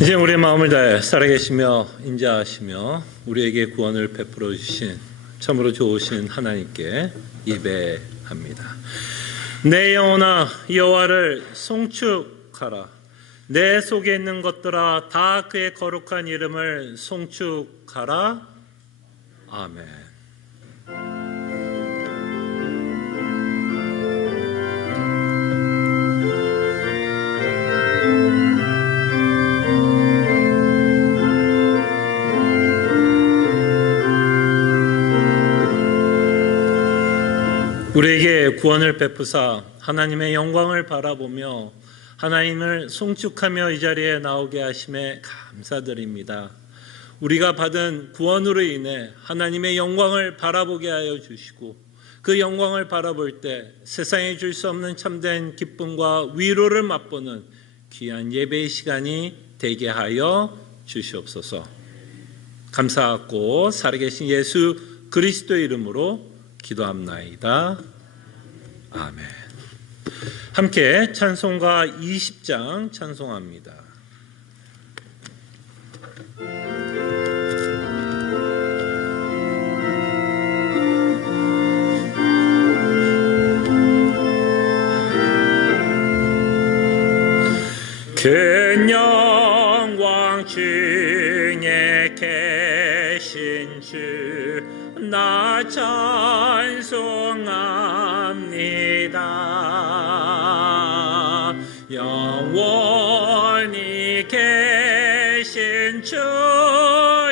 이제 우리의 마음을 다해 살아계시며 인자하시며 우리에게 구원을 베풀어 주신 참으로 좋으신 하나님께 예배합니다. 내 영혼아 여호와를 송축하라. 내 속에 있는 것들아 다 그의 거룩한 이름을 송축하라. 아멘. 우리에게 구원을 베푸사 하나님의 영광을 바라보며 하나님을 송축하며 이 자리에 나오게 하심에 감사드립니다. 우리가 받은 구원으로 인해 하나님의 영광을 바라보게 하여 주시고 그 영광을 바라볼 때 세상에 줄 수 없는 참된 기쁨과 위로를 맛보는 귀한 예배의 시간이 되게 하여 주시옵소서. 감사하고 살아계신 예수 그리스도의 이름으로 기도합나이다. 아멘. 함께 찬송가 20장 찬송합니다. 큰 영광 중에 계신 주 나 찬송합니다. 영원히 계신 주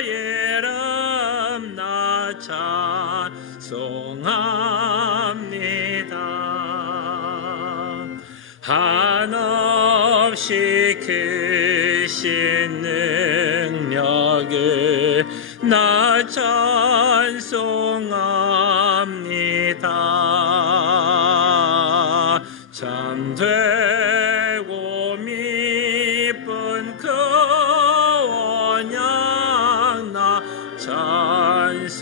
이름 나 찬송합니다. 한없이 크신 능력을 나 찬송합니다. 참되고 미쁜 그 언약 나 찬송합니다.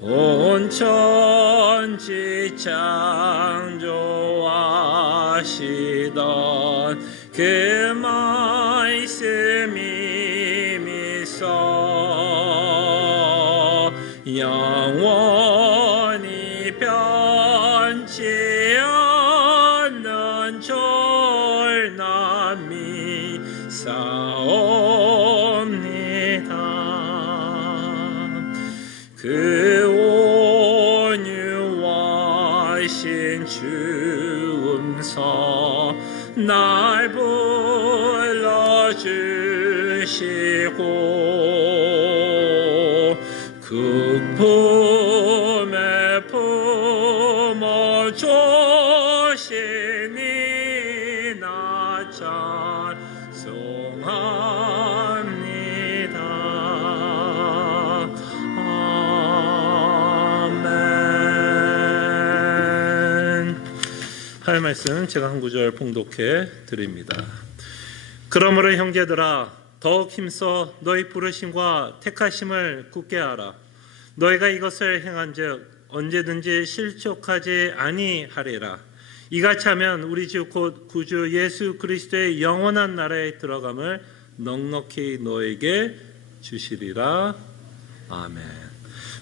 온 천지 창조하시던 그 말씀이 미소 영원히 변치 않는 졸남이 사옵니다. 그 온유하신 주 음성 날 불러주시고 극품에 품어주시니 나 찬송합니다. 아멘. 하나님의 말씀 제가 한 구절 봉독해 드립니다. 그러므로 형제들아 더욱 힘써 너희 부르심과 택하심을 굳게 하라. 너희가 이것을 행한즉 언제든지 실족하지 아니하리라. 이같이 하면 우리 주 곧 구주 예수 그리스도의 영원한 나라에 들어감을 넉넉히 너에게 주시리라. 아멘.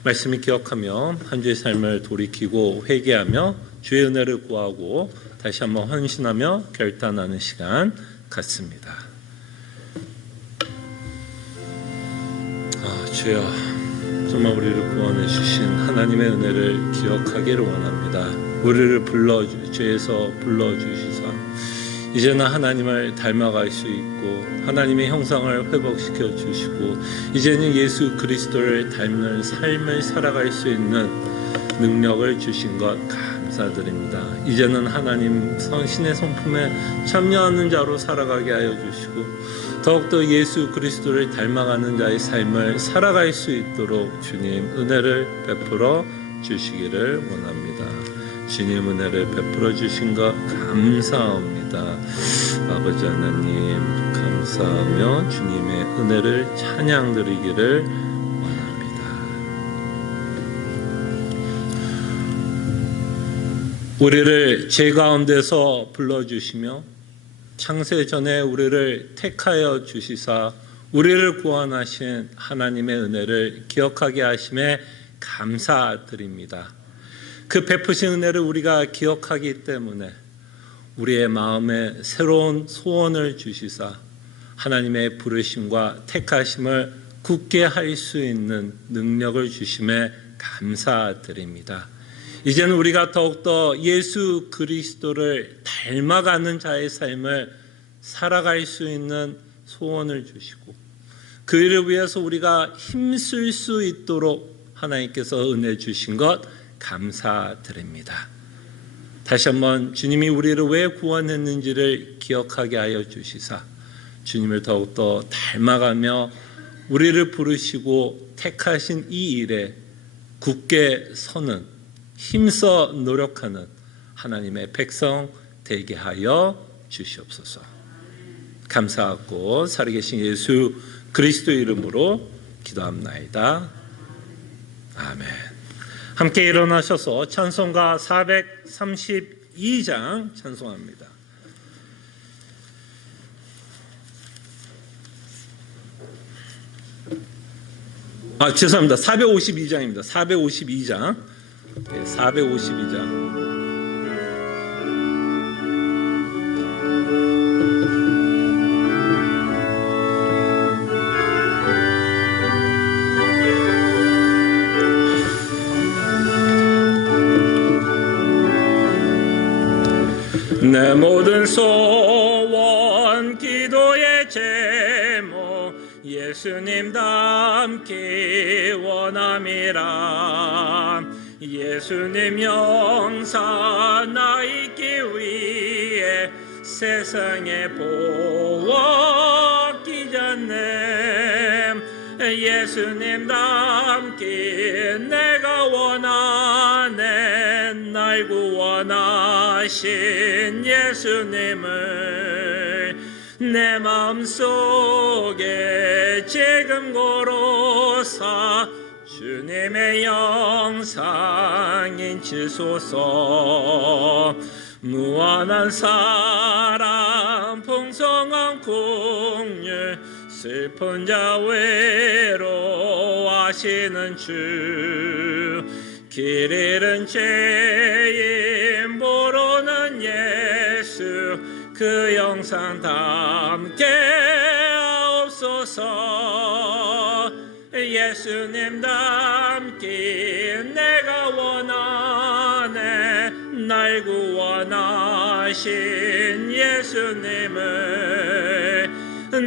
말씀을 기억하며 한 주의 삶을 돌이키고 회개하며 주의 은혜를 구하고 다시 한번 헌신하며 결단하는 시간 갖습니다. 주여, 정말 우리를 구원해 주신 하나님의 은혜를 기억하기를 원합니다. 우리를 죄에서 불러주시사 이제는 하나님을 닮아갈 수 있고 하나님의 형상을 회복시켜 주시고 이제는 예수 그리스도를 닮는 삶을 살아갈 수 있는 능력을 주신 것 감사드립니다. 이제는 하나님 신의 성품에 참여하는 자로 살아가게 하여 주시고 더욱더 예수 그리스도를 닮아가는 자의 삶을 살아갈 수 있도록 주님 은혜를 베풀어 주시기를 원합니다. 주님 은혜를 베풀어 주신 것 감사합니다. 아버지 하나님 감사하며 주님의 은혜를 찬양드리기를 원합니다. 우리를 죄 가운데서 불러주시며 창세 전에 우리를 택하여 주시사 우리를 구원하신 하나님의 은혜를 기억하게 하심에 감사드립니다. 그 베푸신 은혜를 우리가 기억하기 때문에 우리의 마음에 새로운 소원을 주시사 하나님의 부르심과 택하심을 굳게 할 수 있는 능력을 주심에 감사드립니다. 이제는 우리가 더욱더 예수 그리스도를 닮아가는 자의 삶을 살아갈 수 있는 소원을 주시고 그 일을 위해서 우리가 힘쓸 수 있도록 하나님께서 은혜 주신 것 감사드립니다. 다시 한번 주님이 우리를 왜 구원했는지를 기억하게 하여 주시사 주님을 더욱더 닮아가며 우리를 부르시고 택하신 이 일에 굳게 서는 힘써 노력하는 하나님의 백성 되게 하여 주시옵소서. 감사하고 살아계신 예수 그리스도의 이름으로 기도합나이다. 아멘. 함께 일어나셔서 찬송가 432장 찬송합니다. 죄송합니다. 452장입니다. 452장. 네, 452장. 내 모든 소원 기도의 제목 예수님 닮기 원함이라. 예수님 영상 나 있기 위해 세상에 보호 기잖네. 예수님 닮기 내가 원하네. 날 구원하신 예수님을 내 마음속에 지금 걸어사 주님의 영상 인치소서. 무한한 사랑 풍성한 긍휼 슬픈 자 외로워하시는 주. 길 잃은 죄인 모르는 예수 그 영상 담게 하옵소서. 예수님 닮기 내가 원하네. 날 구원하신 예수님을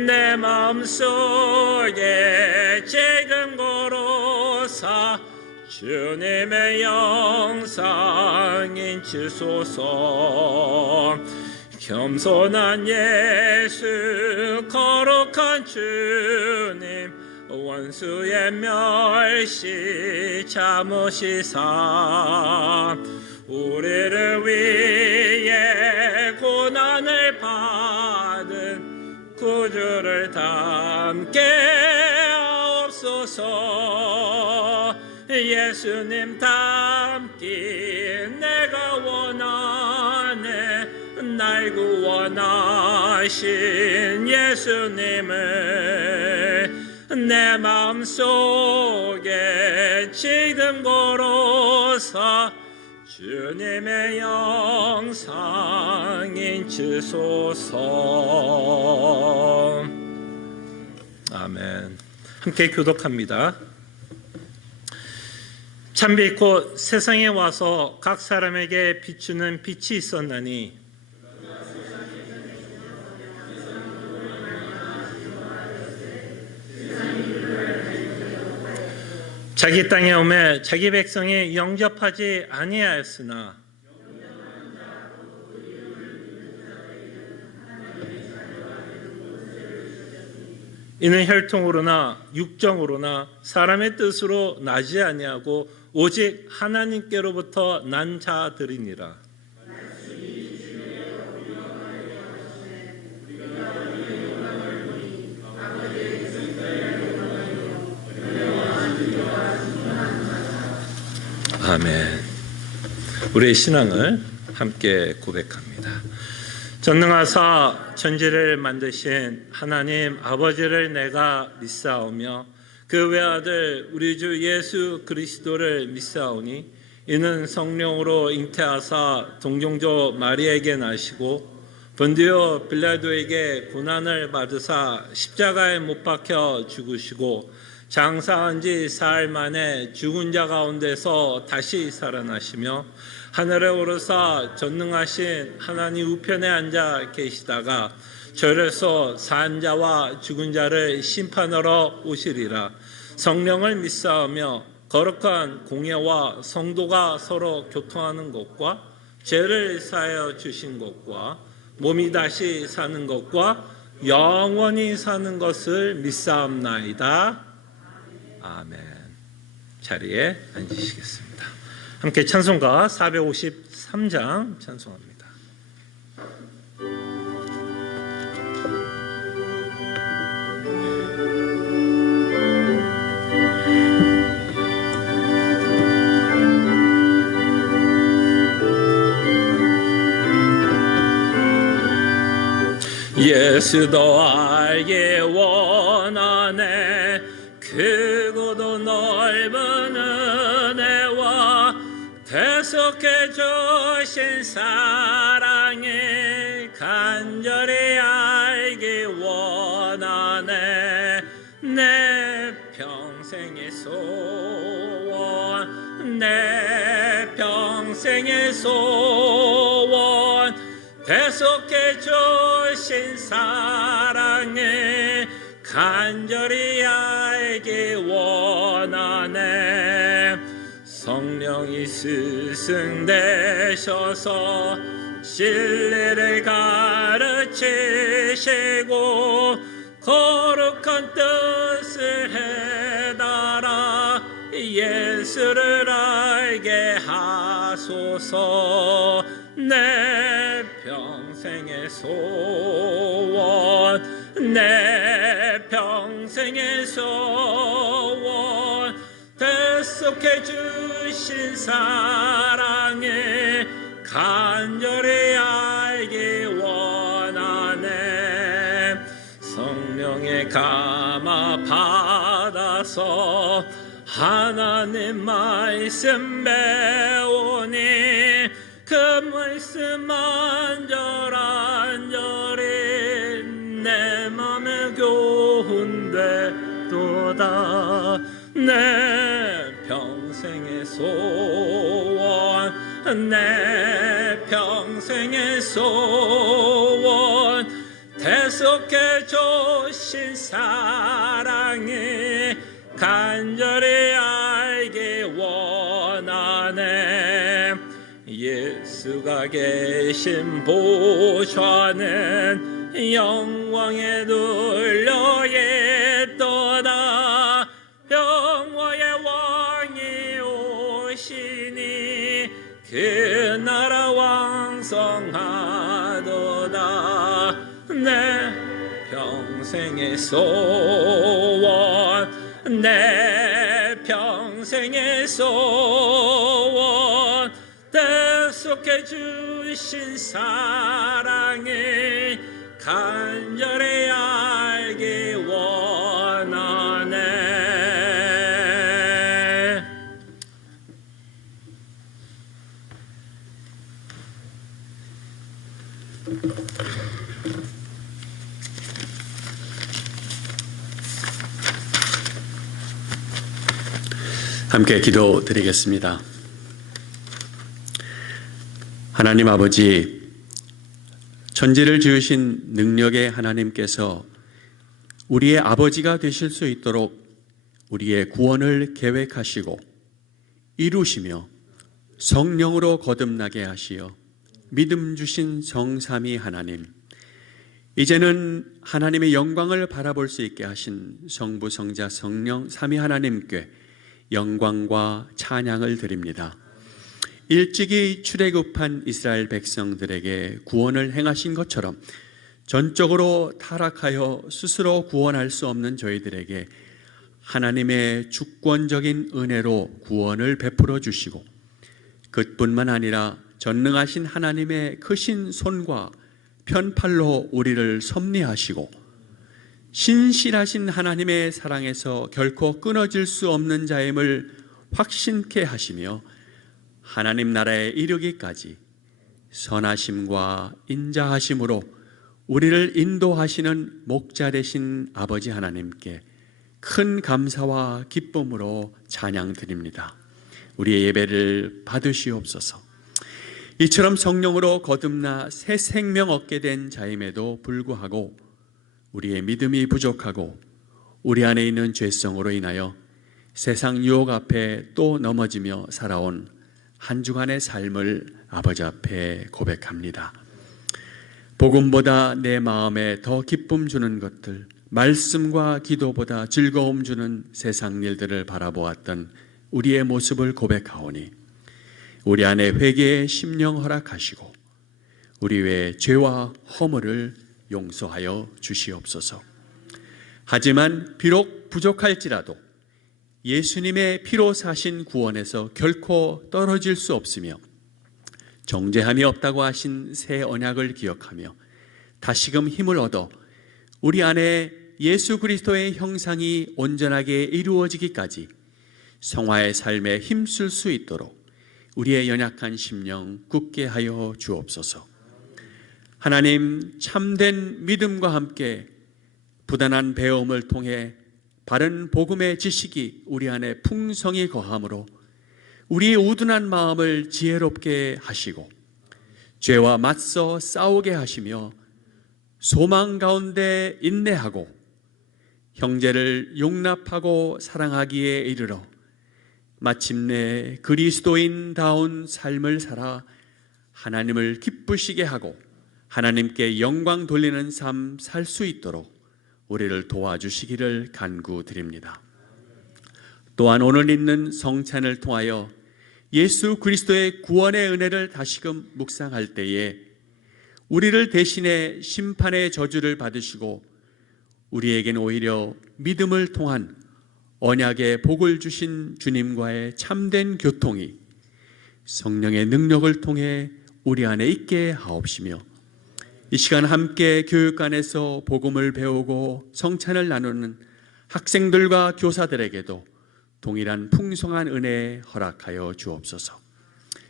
내 마음속에 지금 걸어사 주님의 영상 인치소서. 겸손한 예수 거룩한 주님 원수의 멸시 참으시사 우리를 위해 고난을 받은 구주를 담게 하옵소서. 예수님 닮기 내가 원하네. 날 구원하신 예수님을 내 마음속에 지금 걸어사 주님의 영상 인치소서. 아멘. 함께 교독합니다. 참빛 곧 세상에 와서 각 사람에게 비추는 빛이 있었나니 자기 땅에 오매 자기 백성이 영접하지 아니하였으나 이는 혈통으로나 육정으로나 사람의 뜻으로 나지 아니하고 오직 하나님께로부터 난 자들이니라. 아멘. 우리의 신앙을 함께 고백합니다. 전능하사 천지를 만드신 하나님 아버지를 내가 믿사오며 그 외아들 우리 주 예수 그리스도를 믿사오니 이는 성령으로 잉태하사 동정조 마리에게 나시고 본디오 빌라도에게 고난을 받으사 십자가에 못 박혀 죽으시고 장사한 지 사흘 만에 죽은 자 가운데서 다시 살아나시며 하늘에 오르사 전능하신 하나님 우편에 앉아 계시다가 절에서 산 자와 죽은 자를 심판하러 오시리라. 성령을 믿사오며 거룩한 공예와 성도가 서로 교통하는 것과 죄를 사하여 주신 것과 몸이 다시 사는 것과 영원히 사는 것을 믿사옵나이다. 아멘. 자리에 앉으시겠습니다. 함께 찬송가 453장 찬송합니다. 예수도 알기 원하네. 크고도 넓은 은혜와 대속해 주신 사랑에 간절히 알기 원하네. 내 평생의 소원, 내 평생의 소원, 대속해 주신 사랑에 간절히 알기 원하네. 성령이 스승되셔서 진리를 가르치시고 거룩한 뜻을 해달아 예수를 알게 하소서. 내 평생의 소원, 내 평생의 소원, 대속해 주신 사랑에 간절히 알기 원하네. 성령의 감화 받아서 하나님 말씀 배우니 그 말씀 안절안절히 내 맘에 교훈되도다. 내 평생의 소원, 내 평생의 소원, 대속해 주신 사랑에 간절히 알기 원하네. 예수가 계신 보좌는 영광에 눌려 있도다. 영광의 왕이 오시니 그 나라 왕성하도다. 내 평생의 소원, 내 평생의 소원, 대속해 주신 사랑에 간절히 알기 원하네. 함께 기도드리겠습니다. 하나님 아버지, 천지를 지으신 능력의 하나님께서 우리의 아버지가 되실 수 있도록 우리의 구원을 계획하시고 이루시며 성령으로 거듭나게 하시어 믿음 주신 성삼위 하나님, 이제는 하나님의 영광을 바라볼 수 있게 하신 성부, 성자, 성령 삼위 하나님께 영광과 찬양을 드립니다. 일찍이 출애굽한 이스라엘 백성들에게 구원을 행하신 것처럼 전적으로 타락하여 스스로 구원할 수 없는 저희들에게 하나님의 주권적인 은혜로 구원을 베풀어 주시고, 그뿐만 아니라 전능하신 하나님의 크신 손과 편팔로 우리를 섭리하시고 신실하신 하나님의 사랑에서 결코 끊어질 수 없는 자임을 확신케 하시며 하나님 나라에 이르기까지 선하심과 인자하심으로 우리를 인도하시는 목자 되신 아버지 하나님께 큰 감사와 기쁨으로 찬양드립니다. 우리의 예배를 받으시옵소서. 이처럼 성령으로 거듭나 새 생명 얻게 된 자임에도 불구하고 우리의 믿음이 부족하고 우리 안에 있는 죄성으로 인하여 세상 유혹 앞에 또 넘어지며 살아온 한 주간의 삶을 아버지 앞에 고백합니다. 복음보다 내 마음에 더 기쁨 주는 것들, 말씀과 기도보다 즐거움 주는 세상 일들을 바라보았던 우리의 모습을 고백하오니 우리 안에 회개의 심령 허락하시고 우리 외에 죄와 허물을 용서하여 주시옵소서. 하지만 비록 부족할지라도 예수님의 피로 사신 구원에서 결코 떨어질 수 없으며 정죄함이 없다고 하신 새 언약을 기억하며 다시금 힘을 얻어 우리 안에 예수 그리스도의 형상이 온전하게 이루어지기까지 성화의 삶에 힘쓸 수 있도록 우리의 연약한 심령 굳게 하여 주옵소서. 하나님, 참된 믿음과 함께 부단한 배움을 통해 바른 복음의 지식이 우리 안에 풍성히 거함으로 우리의 우둔한 마음을 지혜롭게 하시고 죄와 맞서 싸우게 하시며 소망 가운데 인내하고 형제를 용납하고 사랑하기에 이르러 마침내 그리스도인다운 삶을 살아 하나님을 기쁘시게 하고 하나님께 영광 돌리는 삶 살 수 있도록 우리를 도와주시기를 간구드립니다. 또한 오늘 있는 성찬을 통하여 예수 그리스도의 구원의 은혜를 다시금 묵상할 때에 우리를 대신해 심판의 저주를 받으시고 우리에게는 오히려 믿음을 통한 언약의 복을 주신 주님과의 참된 교통이 성령의 능력을 통해 우리 안에 있게 하옵시며 이 시간 함께 교육관에서 복음을 배우고 성찬을 나누는 학생들과 교사들에게도 동일한 풍성한 은혜 허락하여 주옵소서.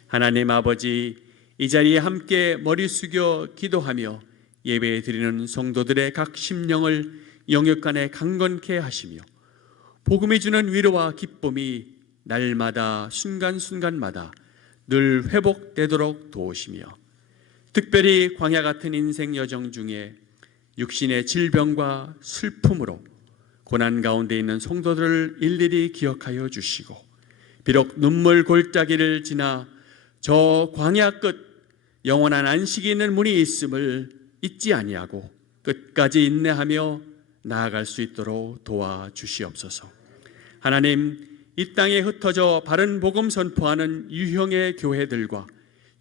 하나님 아버지, 이 자리에 함께 머리 숙여 기도하며 예배 드리는 성도들의 각 심령을 영역간에 강건케 하시며 복음이 주는 위로와 기쁨이 날마다 순간순간마다 늘 회복되도록 도우시며 특별히 광야 같은 인생 여정 중에 육신의 질병과 슬픔으로 고난 가운데 있는 성도들을 일일이 기억하여 주시고 비록 눈물 골짜기를 지나 저 광야 끝 영원한 안식이 있는 문이 있음을 잊지 아니하고 끝까지 인내하며 나아갈 수 있도록 도와주시옵소서. 하나님, 이 땅에 흩어져 바른 복음 선포하는 유형의 교회들과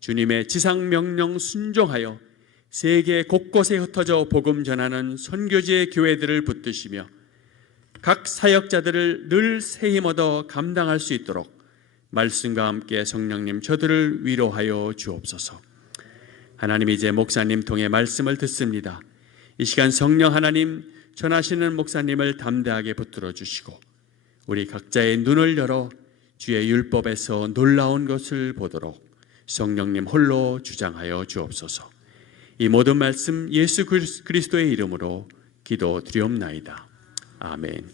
주님의 지상명령 순종하여 세계 곳곳에 흩어져 복음 전하는 선교지의 교회들을 붙드시며 각 사역자들을 늘 새 힘 얻어 감당할 수 있도록 말씀과 함께 성령님 저들을 위로하여 주옵소서. 하나님, 이제 목사님 통해 말씀을 듣습니다. 이 시간 성령 하나님 전하시는 목사님을 담대하게 붙들어 주시고 우리 각자의 눈을 열어 주의 율법에서 놀라운 것을 보도록 성령님 홀로 주장하여 주옵소서. 이 모든 말씀 예수 그리스도의 이름으로 기도드리옵나이다. 아멘.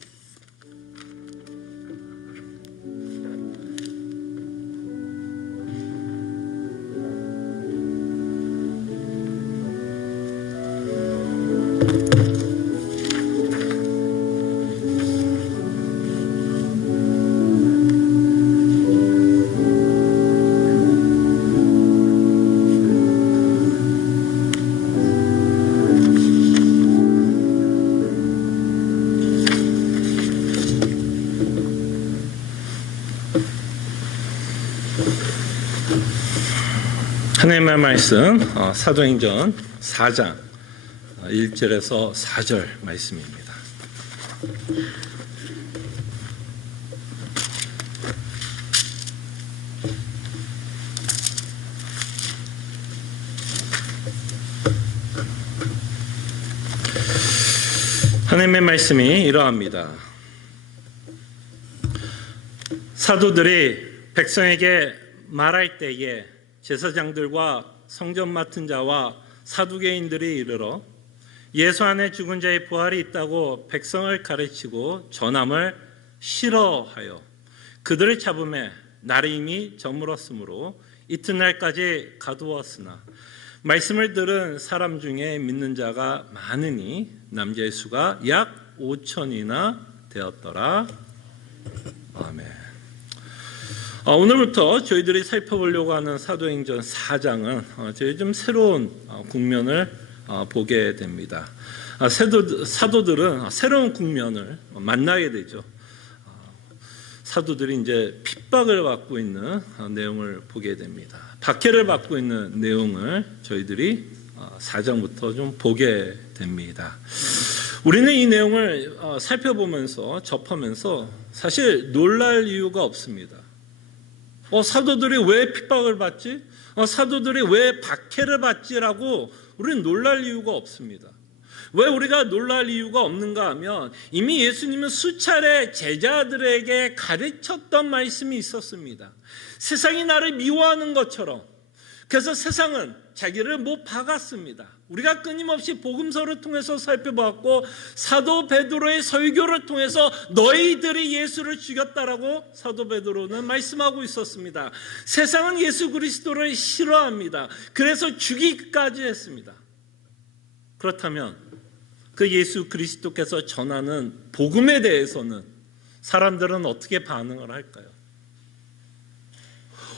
하나님의 말씀 사도행전 4장 1절에서 4절 말씀입니다. 하나님의 말씀이 이러합니다. 사도들이 백성에게 말할 때에 제사장들과 성전 맡은 자와 사두개인들이 이르러 예수 안에 죽은 자의 부활이 있다고 백성을 가르치고 전함을 싫어하여 그들을 잡음에 날이 이미 저물었으므로 이튿날까지 가두었으나 말씀을 들은 사람 중에 믿는 자가 많으니 남자의 수가 약 5천이나 되었더라. 아멘. 오늘부터 저희들이 살펴보려고 하는 사도행전 4장은 저희 좀 새로운 국면을 보게 됩니다. 사도들은 새로운 국면을 만나게 되죠. 사도들이 이제 핍박을 받고 있는 내용을 보게 됩니다. 박해를 받고 있는 내용을 저희들이 4장부터 좀 보게 됩니다. 우리는 이 내용을 살펴보면서 접하면서 사실 놀랄 이유가 없습니다. 사도들이 왜 핍박을 받지? 사도들이 왜 박해를 받지라고 우리는 놀랄 이유가 없습니다. 왜 우리가 놀랄 이유가 없는가 하면 이미 예수님은 수차례 제자들에게 가르쳤던 말씀이 있었습니다. 세상이 나를 미워하는 것처럼, 그래서 세상은 자기를 못 박았습니다. 우리가 끊임없이 복음서를 통해서 살펴봤고 사도 베드로의 설교를 통해서 너희들이 예수를 죽였다라고 사도 베드로는 말씀하고 있었습니다. 세상은 예수 그리스도를 싫어합니다. 그래서 죽이기까지 했습니다. 그렇다면 그 예수 그리스도께서 전하는 복음에 대해서는 사람들은 어떻게 반응을 할까요?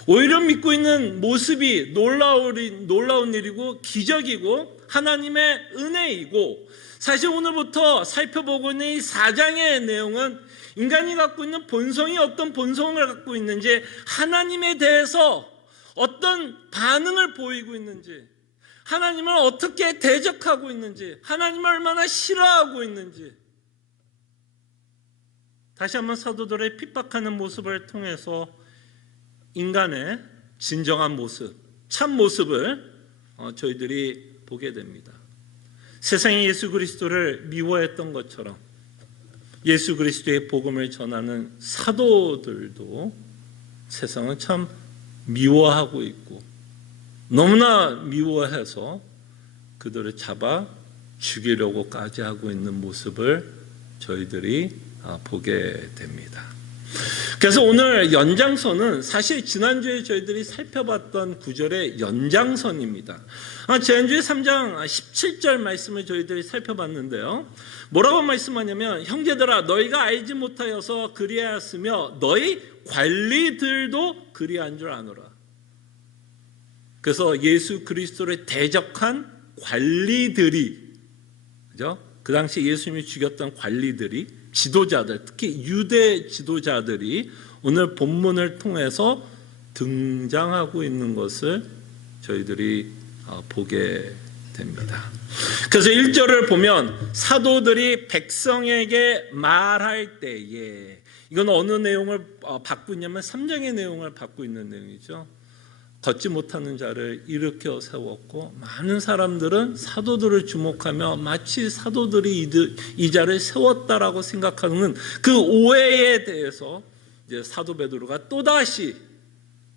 오히려 믿고 있는 모습이 놀라운 일이고 기적이고 하나님의 은혜이고, 사실 오늘부터 살펴보고 있는 이 4장의 내용은 인간이 갖고 있는 본성이 어떤 본성을 갖고 있는지, 하나님에 대해서 어떤 반응을 보이고 있는지, 하나님을 어떻게 대적하고 있는지, 하나님을 얼마나 싫어하고 있는지, 다시 한번 사도들의 핍박하는 모습을 통해서 인간의 진정한 모습, 참 모습을 저희들이 보게 됩니다. 세상이 예수 그리스도를 미워했던 것처럼 예수 그리스도의 복음을 전하는 사도들도 세상은 참 미워하고 있고, 너무나 미워해서 그들을 잡아 죽이려고까지 하고 있는 모습을 저희들이 보게 됩니다. 그래서 오늘 연장선은 사실 지난주에 저희들이 살펴봤던 구절의 연장선입니다. 지난주에 3장 17절 말씀을 저희들이 살펴봤는데요. 뭐라고 말씀하냐면, 형제들아 너희가 알지 못하여서 그리하였으며 너희 관리들도 그리한 줄 아노라. 그래서 예수 그리스도를 대적한 관리들이, 그죠? 그 당시 예수님이 죽였던 관리들이, 지도자들, 특히 유대 지도자들이 오늘 본문을 통해서 등장하고 있는 것을 저희들이 보게 됩니다. 그래서 1절을 보면 사도들이 백성에게 말할 때에, 이건 어느 내용을 받고 있냐면 3장의 내용을 받고 있는 내용이죠. 걷지 못하는 자를 일으켜 세웠고, 많은 사람들은 사도들을 주목하며 마치 사도들이 이 자를 세웠다라고 생각하는 그 오해에 대해서 이제 사도 베드로가 또다시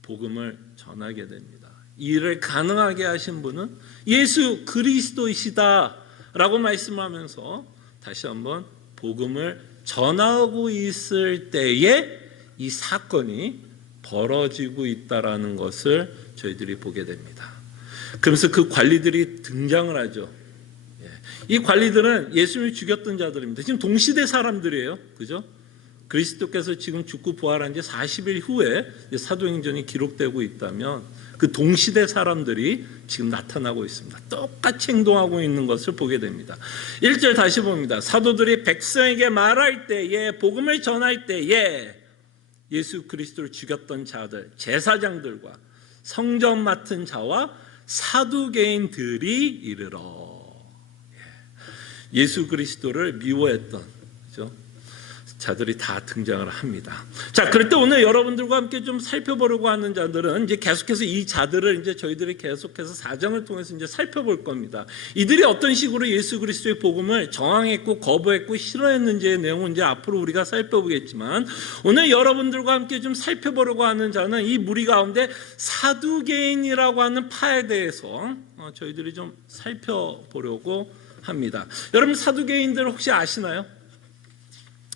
복음을 전하게 됩니다. 이 일을 가능하게 하신 분은 예수 그리스도이시다라고 말씀하면서 다시 한번 복음을 전하고 있을 때에 이 사건이 벌어지고 있다라는 것을 저희들이 보게 됩니다. 그러면서 그 관리들이 등장을 하죠. 이 관리들은 예수님을 죽였던 자들입니다. 지금 동시대 사람들이에요. 그죠? 그리스도께서 지금 죽고 부활한 지 40일 후에 사도행전이 기록되고 있다면 그 동시대 사람들이 지금 나타나고 있습니다. 똑같이 행동하고 있는 것을 보게 됩니다. 1절 다시 봅니다. 사도들이 백성에게 말할 때에, 복음을 전할 때에 예수 그리스도를 죽였던 자들, 제사장들과 성전 맡은 자와 사두개인들이 이르러, 예수 그리스도를 미워했던, 그죠? 자들이 다 등장을 합니다. 자, 그럴 때 오늘 여러분들과 함께 좀 살펴보려고 하는 자들은 이제 계속해서 이 자들을 이제 저희들이 계속해서 사정을 통해서 이제 살펴볼 겁니다. 이들이 어떤 식으로 예수 그리스도의 복음을 저항했고 거부했고 싫어했는지의 내용은 이제 앞으로 우리가 살펴보겠지만, 오늘 여러분들과 함께 좀 살펴보려고 하는 자는 이 무리 가운데 사두개인이라고 하는 파에 대해서 저희들이 좀 살펴보려고 합니다. 여러분, 사두개인들 혹시 아시나요?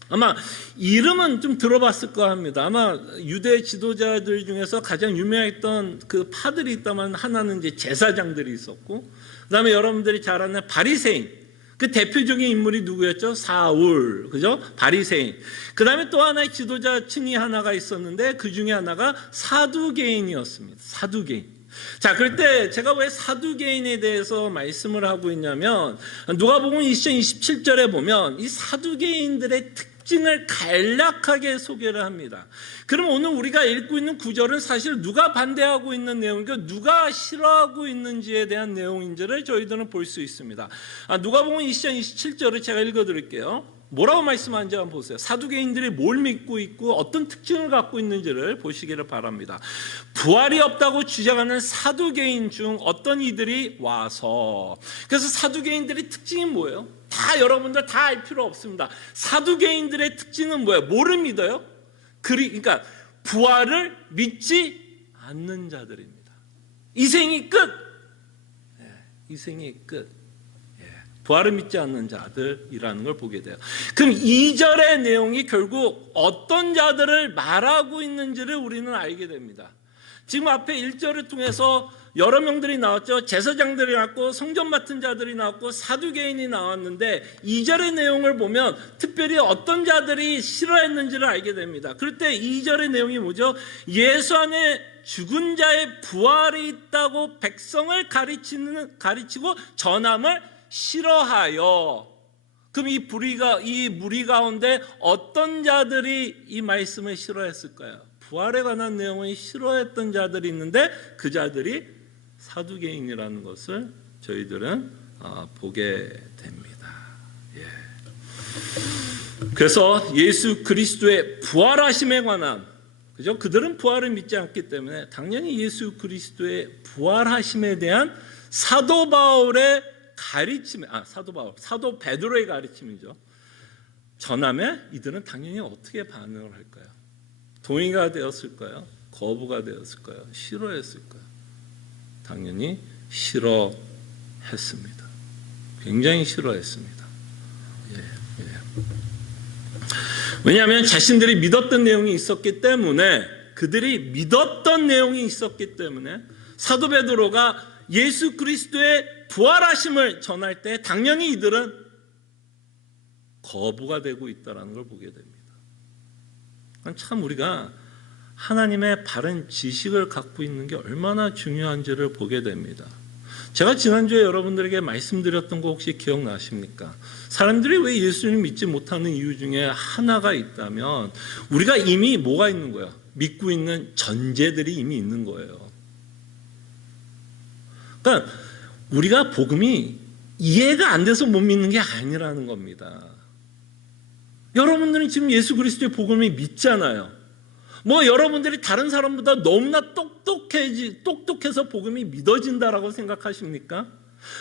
아마 이름은 좀 들어봤을 거 합니다. 아마 유대 지도자들 중에서 가장 유명했던 그 파들이 있다면 하나는 이제 제사장들이 있었고, 그다음에 여러분들이 잘 아는 바리새인, 그 대표적인 인물이 누구였죠? 사울, 그죠? 바리새인. 그다음에 또 하나의 지도자층이 하나가 있었는데 그 중에 하나가 사두개인이었습니다. 사두개인. 자, 그럴 때 제가 왜 사두개인에 대해서 말씀을 하고 있냐면, 누가복음 20장 27절에 보면 이 사두개인들의 특징을 간략하게 소개를 합니다. 그럼 오늘 우리가 읽고 있는 구절은 사실 누가 반대하고 있는 내용이고 누가 싫어하고 있는지에 대한 내용인지를 저희들은 볼 수 있습니다. 누가복음 20장 27절을 제가 읽어드릴게요. 뭐라고 말씀하는지 한번 보세요. 사두개인들이 뭘 믿고 있고 어떤 특징을 갖고 있는지를 보시기를 바랍니다. 부활이 없다고 주장하는 사두개인 중 어떤 이들이 와서, 그래서 사두개인들의 특징이 뭐예요? 다 여러분들 다 알 필요 없습니다. 사두개인들의 특징은 뭐예요? 뭐를 믿어요? 그러니까 부활을 믿지 않는 자들입니다. 이생이 끝. 이생이 끝. 부활을 믿지 않는 자들이라는 걸 보게 돼요. 그럼 2절의 내용이 결국 어떤 자들을 말하고 있는지를 우리는 알게 됩니다. 지금 앞에 1절을 통해서 여러 명들이 나왔죠. 제사장들이 나왔고 성전 맡은 자들이 나왔고 사두개인이 나왔는데 2절의 내용을 보면 특별히 어떤 자들이 싫어했는지를 알게 됩니다. 그럴 때 2절의 내용이 뭐죠? 예수 안에 죽은 자의 부활이 있다고 백성을 가르치고 전함을 싫어하여. 그럼 이 무리 가운데 어떤 자들이 이 말씀을 싫어했을까요? 부활에 관한 내용을 싫어했던 자들이 있는데 그 자들이 사두개인이라는 것을 저희들은 보게 됩니다. 그래서 예수 그리스도의 부활하심에 관한, 그죠? 그들은 부활을 믿지 않기 때문에 당연히 예수 그리스도의 부활하심에 대한 사도 바울의 가르침에, 사도 베드로의 가르침이죠. 전함에 이들은 당연히 어떻게 반응을 할까요? 동의가 되었을까요? 거부가 되었을까요? 싫어했을까요? 당연히 싫어했습니다. 굉장히 싫어했습니다. 왜냐하면 자신들이 믿었던 내용이 있었기 때문에, 그들이 믿었던 내용이 있었기 때문에 사도 베드로가 예수 그리스도의 부활하심을 전할 때 당연히 이들은 거부가 되고 있다는 걸 보게 됩니다. 참 우리가 하나님의 바른 지식을 갖고 있는 게 얼마나 중요한지를 보게 됩니다. 제가 지난주에 여러분들에게 말씀드렸던 거 혹시 기억나십니까? 사람들이 왜 예수님 믿지 못하는 이유 중에 하나가 있다면 우리가 이미 뭐가 있는 거예요? 믿고 있는 전제들이 이미 있는 거예요. 그러니까 우리가 복음이 이해가 안 돼서 못 믿는 게 아니라는 겁니다. 여러분들은 지금 예수 그리스도의 복음을 믿잖아요. 뭐 여러분들이 다른 사람보다 너무나 똑똑해서 복음이 믿어진다라고 생각하십니까?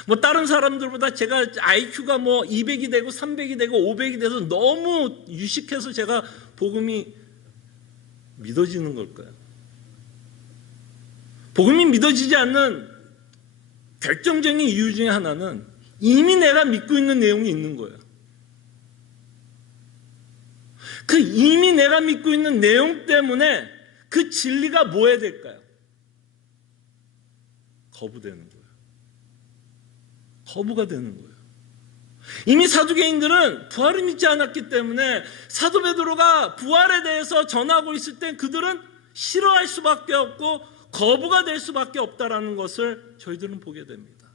뭐 다른 사람들보다 제가 IQ가 뭐 200이 되고 300이 되고 500이 돼서 너무 유식해서 제가 복음이 믿어지는 걸까요? 복음이 믿어지지 않는 결정적인 이유 중에 하나는 이미 내가 믿고 있는 내용이 있는 거예요. 그 이미 내가 믿고 있는 내용 때문에 그 진리가 뭐 해야 될까요? 거부되는 거예요. 거부가 되는 거예요. 이미 사두개인들은 부활을 믿지 않았기 때문에 사도 베드로가 부활에 대해서 전하고 있을 때 그들은 싫어할 수밖에 없고 거부가 될 수밖에 없다라는 것을 저희들은 보게 됩니다.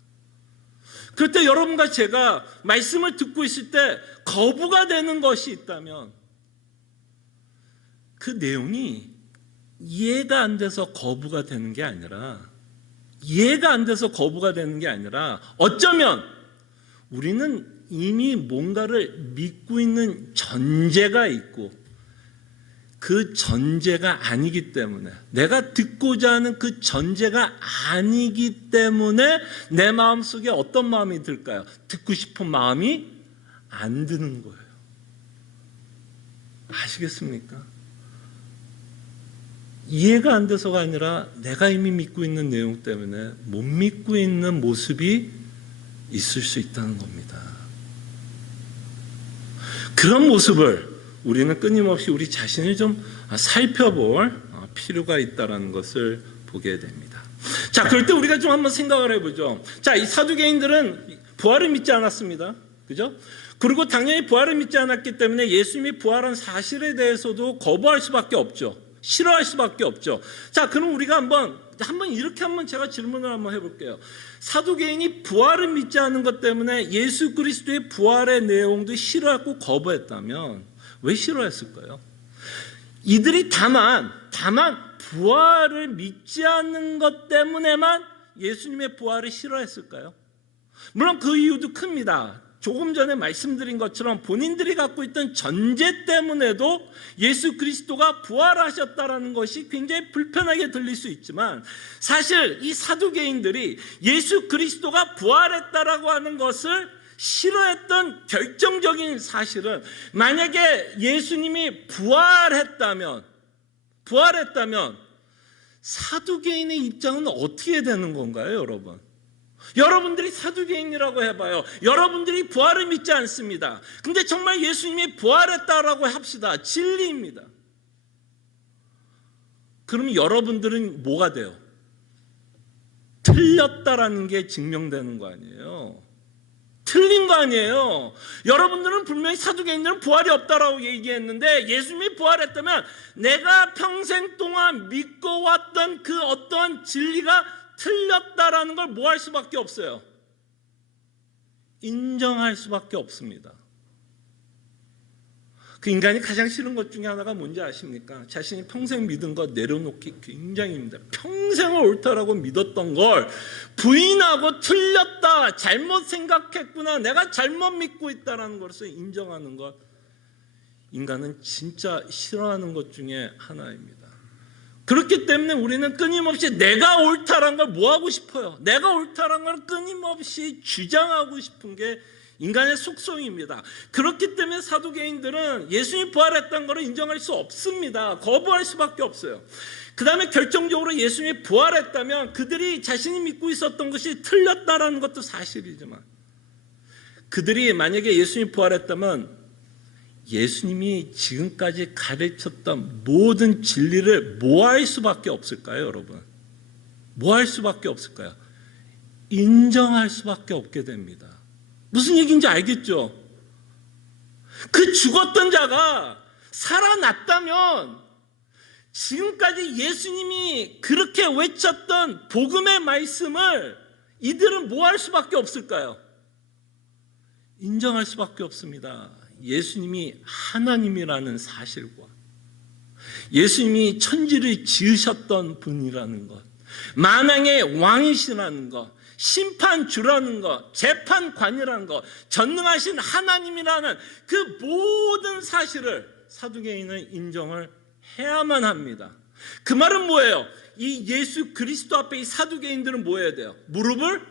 그럴 때 여러분과 제가 말씀을 듣고 있을 때 거부가 되는 것이 있다면 그 내용이 이해가 안 돼서 거부가 되는 게 아니라 어쩌면 우리는 이미 뭔가를 믿고 있는 전제가 있고 그 전제가 아니기 때문에, 내가 듣고자 하는 그 전제가 아니기 때문에 내 마음속에 어떤 마음이 들까요? 듣고 싶은 마음이 안 드는 거예요. 아시겠습니까? 이해가 안 돼서가 아니라 내가 이미 믿고 있는 내용 때문에 못 믿고 있는 모습이 있을 수 있다는 겁니다. 그런 모습을 우리는 끊임없이 우리 자신을 좀 살펴볼 필요가 있다는 것을 보게 됩니다. 자, 그럴 때 우리가 좀 한번 생각을 해보죠. 자, 이 사두개인들은 부활을 믿지 않았습니다. 그죠? 그리고 당연히 부활을 믿지 않았기 때문에 예수님이 부활한 사실에 대해서도 거부할 수밖에 없죠. 싫어할 수밖에 없죠. 자, 그럼 우리가 한번 이렇게 제가 질문을 한번 해볼게요. 사두개인이 부활을 믿지 않은 것 때문에 예수 그리스도의 부활의 내용도 싫어하고 거부했다면 왜 싫어했을까요? 이들이 다만 부활을 믿지 않는 것 때문에만 예수님의 부활을 싫어했을까요? 물론 그 이유도 큽니다. 조금 전에 말씀드린 것처럼 본인들이 갖고 있던 전제 때문에도 예수 그리스도가 부활하셨다는 것이 굉장히 불편하게 들릴 수 있지만, 사실 이 사두개인들이 예수 그리스도가 부활했다라고 하는 것을 싫어했던 결정적인 사실은, 만약에 예수님이 부활했다면 사두개인의 입장은 어떻게 되는 건가요, 여러분? 여러분들이 사두개인이라고 해봐요. 여러분들이 부활을 믿지 않습니다. 근데 정말 예수님이 부활했다라고 합시다. 진리입니다. 그러면 여러분들은 뭐가 돼요? 틀렸다라는 게 증명되는 거 아니에요? 틀린 거 아니에요? 여러분들은 분명히 사두개인들은 부활이 없다라고 얘기했는데, 예수님이 부활했다면 내가 평생 동안 믿고 왔던 그 어떤 진리가 틀렸다라는 걸 뭐 할 수밖에 없어요? 인정할 수밖에 없습니다. 그 인간이 가장 싫은 것 중에 하나가 뭔지 아십니까? 자신이 평생 믿은 것 내려놓기 굉장히 힘들어요. 평생을 옳다라고 믿었던 걸 부인하고 틀렸다, 잘못 생각했구나, 내가 잘못 믿고 있다는 것을 인정하는 것, 인간은 진짜 싫어하는 것 중에 하나입니다. 그렇기 때문에 우리는 끊임없이 내가 옳다라는 걸 뭐 하고 싶어요? 내가 옳다라는 걸 끊임없이 주장하고 싶은 게 인간의 속성입니다. 그렇기 때문에 사두개인들은 예수님이 부활했다는 걸 인정할 수 없습니다. 거부할 수밖에 없어요. 그 다음에 결정적으로 예수님이 부활했다면 그들이 자신이 믿고 있었던 것이 틀렸다라는 것도 사실이지만, 그들이 만약에 예수님이 부활했다면 예수님이 지금까지 가르쳤던 모든 진리를 뭐 할 수밖에 없을까요, 여러분? 뭐 할 수밖에 없을까요? 인정할 수밖에 없게 됩니다. 무슨 얘기인지 알겠죠? 그 죽었던 자가 살아났다면 지금까지 예수님이 그렇게 외쳤던 복음의 말씀을 이들은 뭐 할 수밖에 없을까요? 인정할 수밖에 없습니다. 예수님이 하나님이라는 사실과 예수님이 천지를 지으셨던 분이라는 것, 만왕의 왕이시라는 것, 심판주라는 것, 재판관이라는 것, 전능하신 하나님이라는 그 모든 사실을 사두개인은 인정을 해야만 합니다. 그 말은 뭐예요? 이 예수 그리스도 앞에 이 사두개인들은 뭐 해야 돼요? 무릎을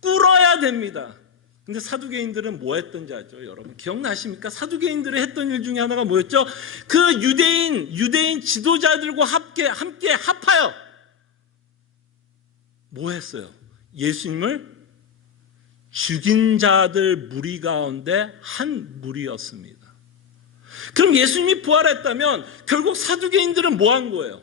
꿇어야 됩니다. 근데 사두개인들은 뭐 했던지 아죠? 여러분 기억나십니까? 사두개인들이 했던 일 중에 하나가 뭐였죠? 그 유대인 지도자들과 함께 합하여 뭐 했어요? 예수님을 죽인 자들 무리 가운데 한 무리였습니다. 그럼 예수님이 부활했다면 결국 사두개인들은 뭐 한 거예요?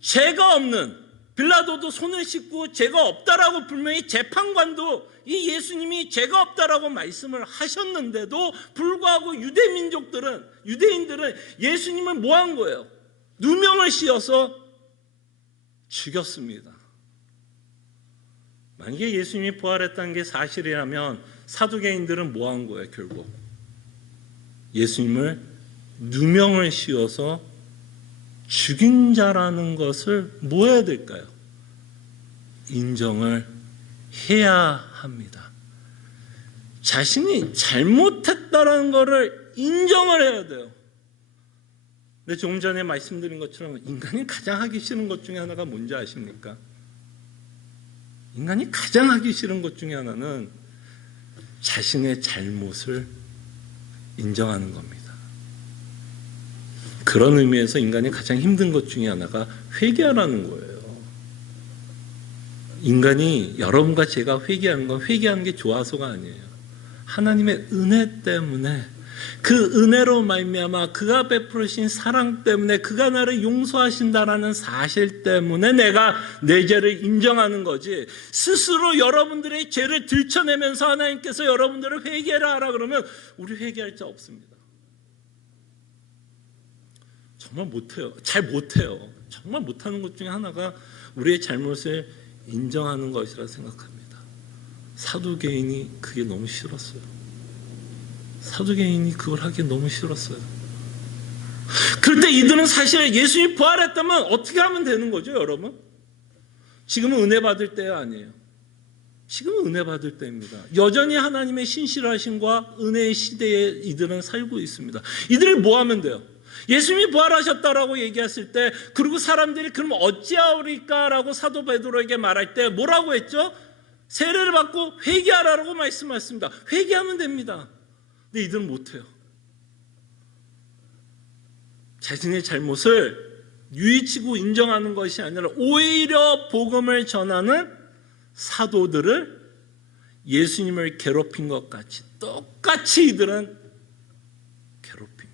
죄가 없는, 빌라도도 손을 씻고 죄가 없다라고 분명히 재판관도 이 예수님이 죄가 없다라고 말씀을 하셨는데도 불구하고 유대인들은 예수님을 뭐 한 거예요? 누명을 씌워서 죽였습니다. 만약에 예수님이 부활했다는 게 사실이라면 사두개인들은 뭐 한 거예요? 결국 예수님을 누명을 씌워서 죽인 자라는 것을 뭐 해야 될까요? 인정을 해야 합니다. 자신이 잘못했다라는 것을 인정을 해야 돼요. 근데 조금 전에 말씀드린 것처럼 인간이 가장 하기 싫은 것 중에 하나가 뭔지 아십니까? 인간이 가장 하기 싫은 것 중에 하나는 자신의 잘못을 인정하는 겁니다. 그런 의미에서 인간이 가장 힘든 것 중에 하나가 회개하라는 거예요. 인간이 여러분과 제가 회개하는 건 회개하는 게 좋아서가 아니에요. 하나님의 은혜 때문에, 그 은혜로 말미암아 그가 베풀으신 사랑 때문에, 그가 나를 용서하신다라는 사실 때문에 내가 내 죄를 인정하는 거지, 스스로 여러분들의 죄를 들춰내면서 하나님께서 여러분들을 회개를 하라 그러면 우리 회개할 자 없습니다. 정말 못해요. 잘 못해요. 정말 못하는 것 중에 하나가 우리의 잘못을 인정하는 것이라 생각합니다. 사두개인이 그게 너무 싫었어요. 사두개인이 그걸 하기 너무 싫었어요. 그럴 때 이들은 사실 예수님이 부활했다면 어떻게 하면 되는 거죠, 여러분? 지금은 은혜 받을 때가 아니에요. 지금은 은혜 받을 때입니다. 여전히 하나님의 신실하심과 은혜의 시대에 이들은 살고 있습니다. 이들이 뭐 하면 돼요? 예수님이 부활하셨다라고 얘기했을 때, 그리고 사람들이 그럼 어찌하오리까라고 사도 베드로에게 말할 때 뭐라고 했죠? 세례를 받고 회개하라고 말씀하셨습니다. 회개하면 됩니다. 근데 이들은 못해요. 자신의 잘못을 뉘우치고 인정하는 것이 아니라 오히려 복음을 전하는 사도들을 예수님을 괴롭힌 것 같이 똑같이 이들은 괴롭힙니다.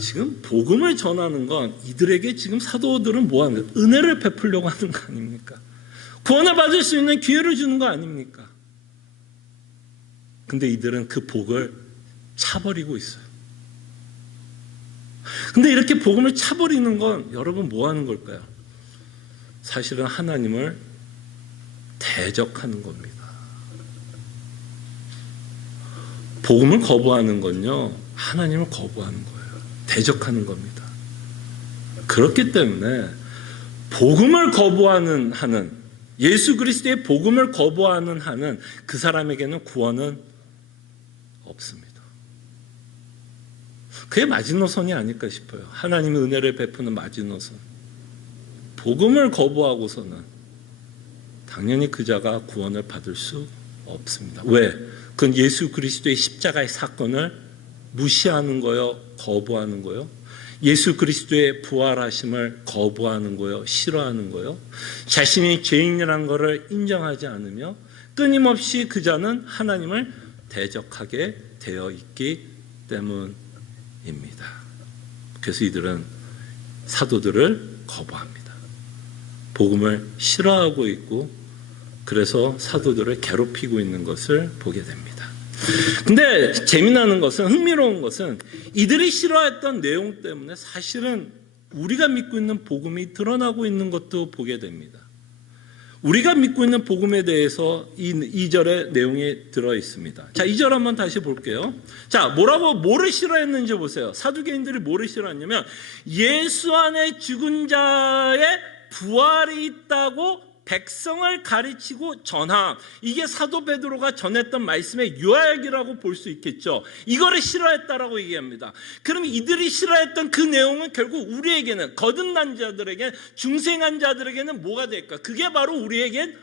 지금 복음을 전하는 건 이들에게 지금 사도들은 뭐 하는 거예요? 은혜를 베풀려고 하는 거 아닙니까? 구원을 받을 수 있는 기회를 주는 거 아닙니까? 근데 이들은 그 복을 차버리고 있어요. 근데 이렇게 복음을 차버리는 건 여러분 뭐 하는 걸까요? 사실은 하나님을 대적하는 겁니다. 복음을 거부하는 건요, 하나님을 거부하는 거예요. 대적하는 겁니다. 그렇기 때문에 복음을 거부하는 한은, 예수 그리스도의 복음을 거부하는 한은 그 사람에게는 구원은 없습니다. 그게 마지노선이 아닐까 싶어요. 하나님의 은혜를 베푸는 마지노선. 복음을 거부하고서는 당연히 그 자가 구원을 받을 수 없습니다. 왜? 그건 예수 그리스도의 십자가의 사건을 무시하는 거요, 거부하는 거요, 예수 그리스도의 부활하심을 거부하는 거요, 싫어하는 거요, 자신이 죄인이라는 것을 인정하지 않으며 끊임없이 그 자는 하나님을 대적하게 되어 있기 때문입니다. 그래서 이들은 사도들을 거부합니다. 복음을 싫어하고 있고, 그래서 사도들을 괴롭히고 있는 것을 보게 됩니다. 근데 재미나는 것은, 흥미로운 것은 이들이 싫어했던 내용 때문에 사실은 우리가 믿고 있는 복음이 드러나고 있는 것도 보게 됩니다. 우리가 믿고 있는 복음에 대해서 이 2절의 내용이 들어 있습니다. 자, 2절 한번 다시 볼게요. 자, 뭐를 싫어했는지 보세요. 사두개인들이 뭐를 싫어했냐면 예수 안에 죽은 자의 부활이 있다고 백성을 가르치고 전함. 이게 사도 베드로가 전했던 말씀의 요약이라고 볼 수 있겠죠. 이거를 싫어했다라고 얘기합니다. 그럼 이들이 싫어했던 그 내용은 결국 우리에게는, 거듭난 자들에게, 중생한 자들에게는 뭐가 될까? 그게 바로 우리에겐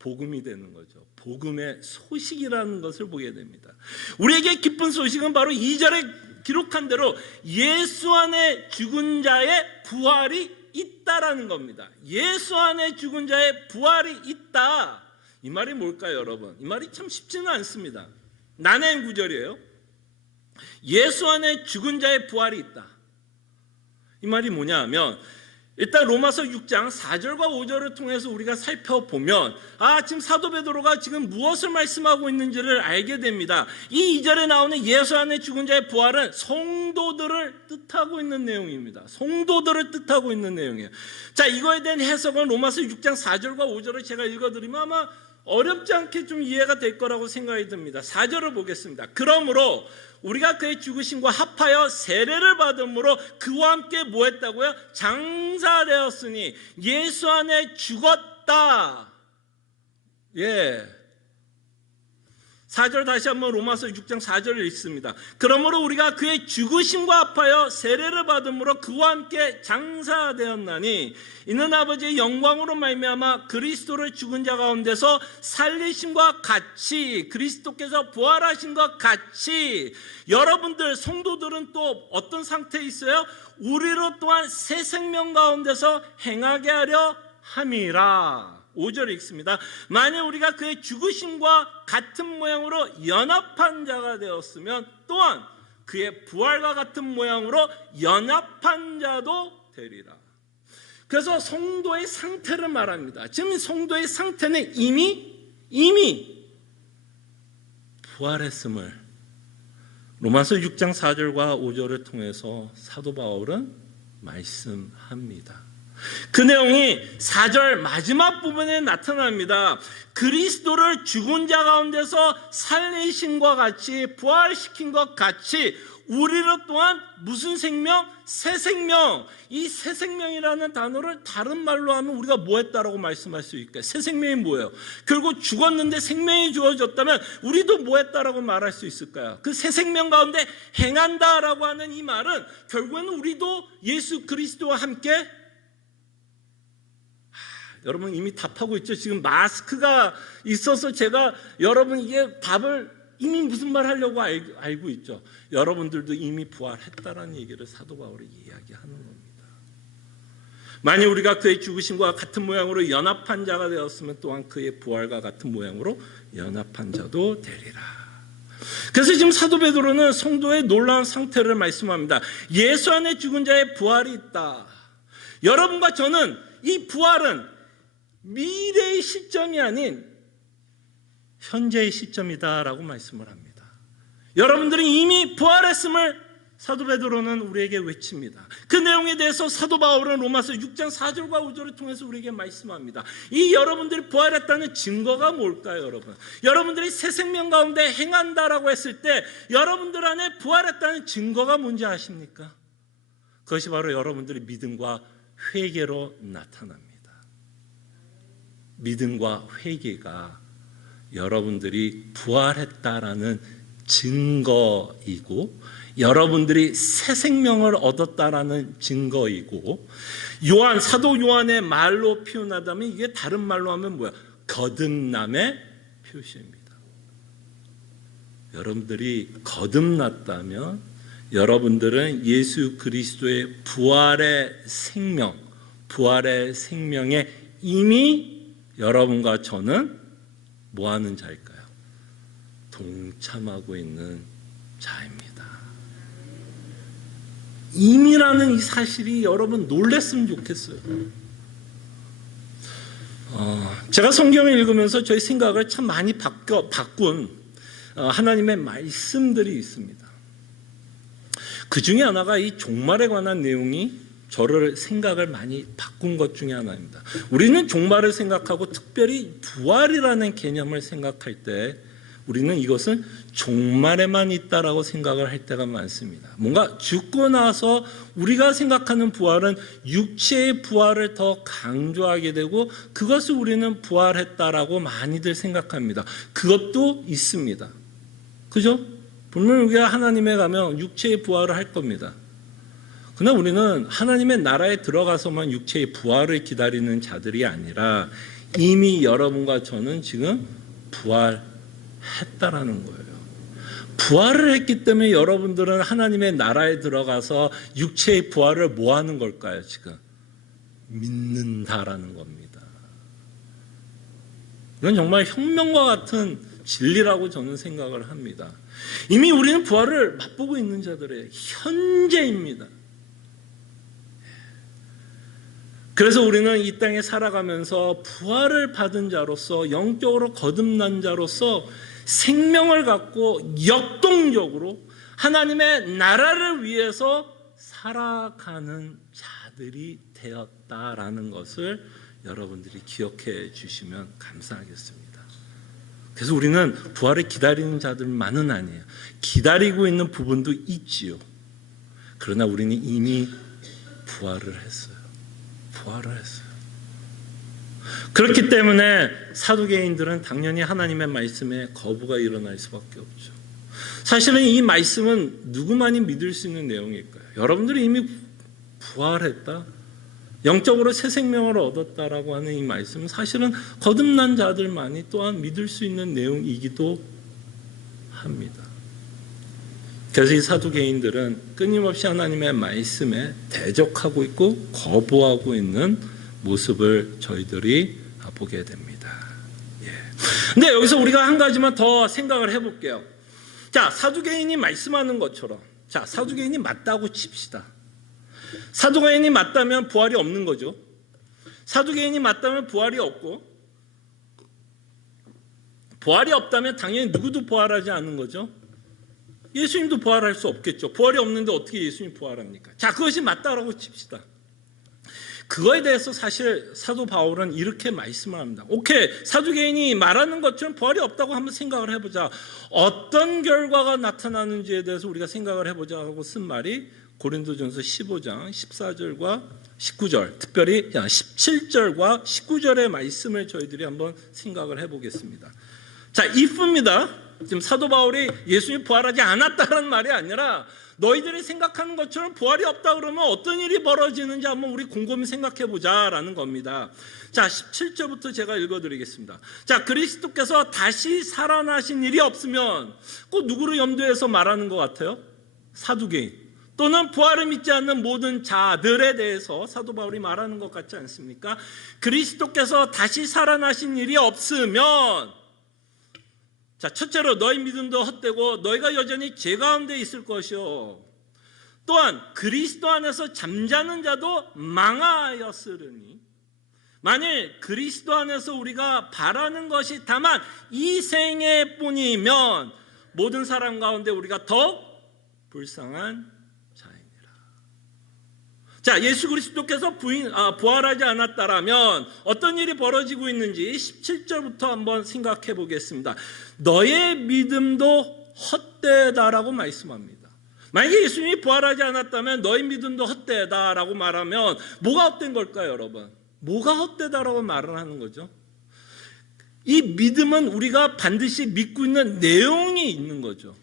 복음이 되는 거죠. 복음의 소식이라는 것을 보게 됩니다. 우리에게 기쁜 소식은 바로 2절에 기록한 대로 예수 안에 죽은 자의 부활이 있다라는 겁니다. 예수 안에 죽은 자의 부활이 있다. 이 말이 뭘까요, 여러분? 이 말이 참 쉽지는 않습니다. 난해한 구절이에요. 예수 안에 죽은 자의 부활이 있다. 이 말이 뭐냐 하면, 일단 로마서 6장 4절과 5절을 통해서 우리가 살펴보면 지금 사도 베드로가 지금 무엇을 말씀하고 있는지를 알게 됩니다. 이 2절에 나오는 예수 안에 죽은 자의 부활은 성도들을 뜻하고 있는 내용입니다. 성도들을 뜻하고 있는 내용이에요. 자, 이거에 대한 해석은 로마서 6장 4절과 5절을 제가 읽어드리면 아마 어렵지 않게 좀 이해가 될 거라고 생각이 듭니다. 4절을 보겠습니다. 그러므로 우리가 그의 죽으심과 합하여 세례를 받음으로 그와 함께 뭐 했다고요? 장사되었으니 예수 안에 죽었다. 예, 4절 다시 한번 로마서 6장 4절을 읽습니다. 그러므로 우리가 그의 죽으심과 합하여 세례를 받음으로 그와 함께 장사되었나니 이는 아버지의 영광으로 말미암아 그리스도를 죽은 자 가운데서 살리심과 같이 그리스도께서 부활하신 것 같이 여러분들 성도들은 또 어떤 상태에 있어요? 우리로 또한 새 생명 가운데서 행하게 하려 함이라. 5절 읽습니다. 만일 우리가 그의 죽으심과 같은 모양으로 연합한 자가 되었으면 또한 그의 부활과 같은 모양으로 연합한 자도 되리라. 그래서 성도의 상태를 말합니다. 지금 성도의 상태는 이미 부활했음을 로마서 6장 4절과 5절을 통해서 사도 바울은 말씀합니다. 그 내용이 4절 마지막 부분에 나타납니다. 그리스도를 죽은 자 가운데서 살리신과 같이 부활시킨 것 같이 우리로 또한 무슨 생명? 새 생명. 이 새 생명이라는 단어를 다른 말로 하면 우리가 뭐 했다라고 말씀할 수 있을까요? 새 생명이 뭐예요? 결국 죽었는데 생명이 주어졌다면 우리도 뭐 했다라고 말할 수 있을까요? 그 새 생명 가운데 행한다라고 하는 이 말은 결국에는 우리도 예수 그리스도와 함께 여러분 이미 답하고 있죠. 지금 마스크가 있어서 제가 여러분 이게 답을 이미 무슨 말 하려고 알고 있죠. 여러분들도 이미 부활했다라는 얘기를 사도 바울이 이야기하는 겁니다. 만일 우리가 그의 죽으심과 같은 모양으로 연합한 자가 되었으면 또한 그의 부활과 같은 모양으로 연합한 자도 되리라. 그래서 지금 사도 베드로는 성도의 놀라운 상태를 말씀합니다. 예수 안에 죽은 자의 부활이 있다. 여러분과 저는 이 부활은 미래의 시점이 아닌 현재의 시점이다라고 말씀을 합니다. 여러분들이 이미 부활했음을 사도 베드로는 우리에게 외칩니다. 그 내용에 대해서 사도 바울은 로마서 6장 4절과 5절을 통해서 우리에게 말씀합니다. 이 여러분들이 부활했다는 증거가 뭘까요, 여러분? 여러분들이 새 생명 가운데 행한다라고 했을 때 여러분들 안에 부활했다는 증거가 뭔지 아십니까? 그것이 바로 여러분들의 믿음과 회개로 나타납니다. 믿음과 회개가 여러분들이 부활했다라는 증거이고 여러분들이 새 생명을 얻었다라는 증거이고 사도 요한의 말로 표현하자면 이게 다른 말로 하면 뭐야? 거듭남의 표시입니다. 여러분들이 거듭났다면 여러분들은 예수 그리스도의 부활의 생명에 이미 여러분과 저는 뭐 하는 자일까요? 동참하고 있는 자입니다. 이미라는 이 사실이 여러분 놀랬으면 좋겠어요. 제가 성경을 읽으면서 저희 생각을 참 많이 바꾼 하나님의 말씀들이 있습니다. 그 중에 하나가 이 종말에 관한 내용이 저를 생각을 많이 바꾼 것 중에 하나입니다. 우리는 종말을 생각하고 특별히 부활이라는 개념을 생각할 때 우리는 이것은 종말에만 있다라고 생각을 할 때가 많습니다. 뭔가 죽고 나서 우리가 생각하는 부활은 육체의 부활을 더 강조하게 되고 그것을 우리는 부활했다라고 많이들 생각합니다. 그것도 있습니다. 그죠? 분명 우리가 하나님에 가면 육체의 부활을 할 겁니다. 그러나 우리는 하나님의 나라에 들어가서만 육체의 부활을 기다리는 자들이 아니라 이미 여러분과 저는 지금 부활했다라는 거예요. 부활을 했기 때문에 여러분들은 하나님의 나라에 들어가서 육체의 부활을 뭐 하는 걸까요? 지금 믿는다라는 겁니다. 이건 정말 혁명과 같은 진리라고 저는 생각을 합니다. 이미 우리는 부활을 맛보고 있는 자들의 현재입니다. 그래서 우리는 이 땅에 살아가면서 부활을 받은 자로서 영적으로 거듭난 자로서 생명을 갖고 역동적으로 하나님의 나라를 위해서 살아가는 자들이 되었다라는 것을 여러분들이 기억해 주시면 감사하겠습니다. 그래서 우리는 부활을 기다리는 자들만은 아니에요. 기다리고 있는 부분도 있지요. 그러나 우리는 이미 부활을 했어요. 그렇기 때문에 사두개인들은 당연히 하나님의 말씀에 거부가 일어날 수밖에 없죠. 사실은 이 말씀은 누구만이 믿을 수 있는 내용일까요? 여러분들이 이미 부활했다, 영적으로 새 생명을 얻었다라고 하는 이 말씀은 사실은 거듭난 자들만이 또한 믿을 수 있는 내용이기도 합니다. 그래서 이 사두개인들은 끊임없이 하나님의 말씀에 대적하고 있고 거부하고 있는 모습을 저희들이 보게 됩니다. 근데 여기서 우리가 한 가지만 더 생각을 해볼게요. 자, 사두개인이 말씀하는 것처럼, 자, 사두개인이 맞다고 칩시다. 사두개인이 맞다면 부활이 없는 거죠. 사두개인이 맞다면 부활이 없고, 부활이 없다면 당연히 누구도 부활하지 않는 거죠. 예수님도 부활할 수 없겠죠. 부활이 없는데 어떻게 예수님이 부활합니까? 자, 그것이 맞다라고 칩시다. 그거에 대해서 사실 사도 바울은 이렇게 말씀을 합니다. 오케이, 사두개인이 말하는 것처럼 부활이 없다고 한번 생각을 해보자. 어떤 결과가 나타나는지에 대해서 우리가 생각을 해보자 하고 쓴 말이 고린도전서 15장 14절과 19절, 특별히 17절과 19절의 말씀을 저희들이 한번 생각을 해보겠습니다. 자, if입니다. 지금 사도 바울이 예수님이 부활하지 않았다는 말이 아니라 너희들이 생각하는 것처럼 부활이 없다 그러면 어떤 일이 벌어지는지 한번 우리 곰곰이 생각해 보자라는 겁니다. 자, 17절부터 제가 읽어드리겠습니다. 자, 그리스도께서 다시 살아나신 일이 없으면 꼭 누구를 염두해서 말하는 것 같아요? 사두개인 또는 부활을 믿지 않는 모든 자들에 대해서 사도 바울이 말하는 것 같지 않습니까? 그리스도께서 다시 살아나신 일이 없으면, 자, 첫째로 너희 믿음도 헛되고 너희가 여전히 죄 가운데 있을 것이요, 또한 그리스도 안에서 잠자는 자도 망하였으리니, 만일 그리스도 안에서 우리가 바라는 것이 다만 이 생애 뿐이면 모든 사람 가운데 우리가 더욱 불쌍한 자이니라. 자, 예수 그리스도께서 부활하지 않았다라면 어떤 일이 벌어지고 있는지 17절부터 한번 생각해 보겠습니다. 너의 믿음도 헛되다라고 말씀합니다. 만약에 예수님이 부활하지 않았다면 너의 믿음도 헛되다라고 말하면 뭐가 헛된 걸까요, 여러분? 뭐가 헛되다라고 말을 하는 거죠? 이 믿음은 우리가 반드시 믿고 있는 내용이 있는 거죠.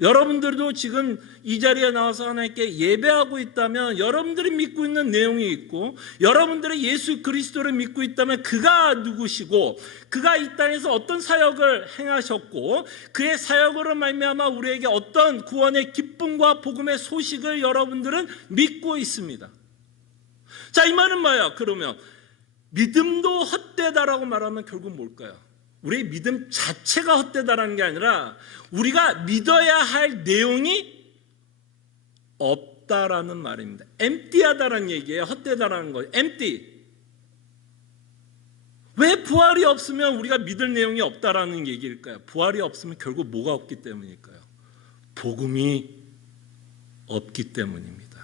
여러분들도 지금 이 자리에 나와서 하나님께 예배하고 있다면 여러분들이 믿고 있는 내용이 있고, 여러분들이 예수 그리스도를 믿고 있다면 그가 누구시고 그가 이 땅에서 어떤 사역을 행하셨고 그의 사역으로 말미암아 우리에게 어떤 구원의 기쁨과 복음의 소식을 여러분들은 믿고 있습니다. 자, 이 말은 뭐예요? 그러면 믿음도 헛되다라고 말하면 결국 뭘까요? 우리의 믿음 자체가 헛되다라는 게 아니라 우리가 믿어야 할 내용이 없다라는 말입니다. empty하다라는 얘기예요. 헛되다라는 거예요. empty. 왜 부활이 없으면 우리가 믿을 내용이 없다라는 얘기일까요? 부활이 없으면 결국 뭐가 없기 때문일까요? 복음이 없기 때문입니다.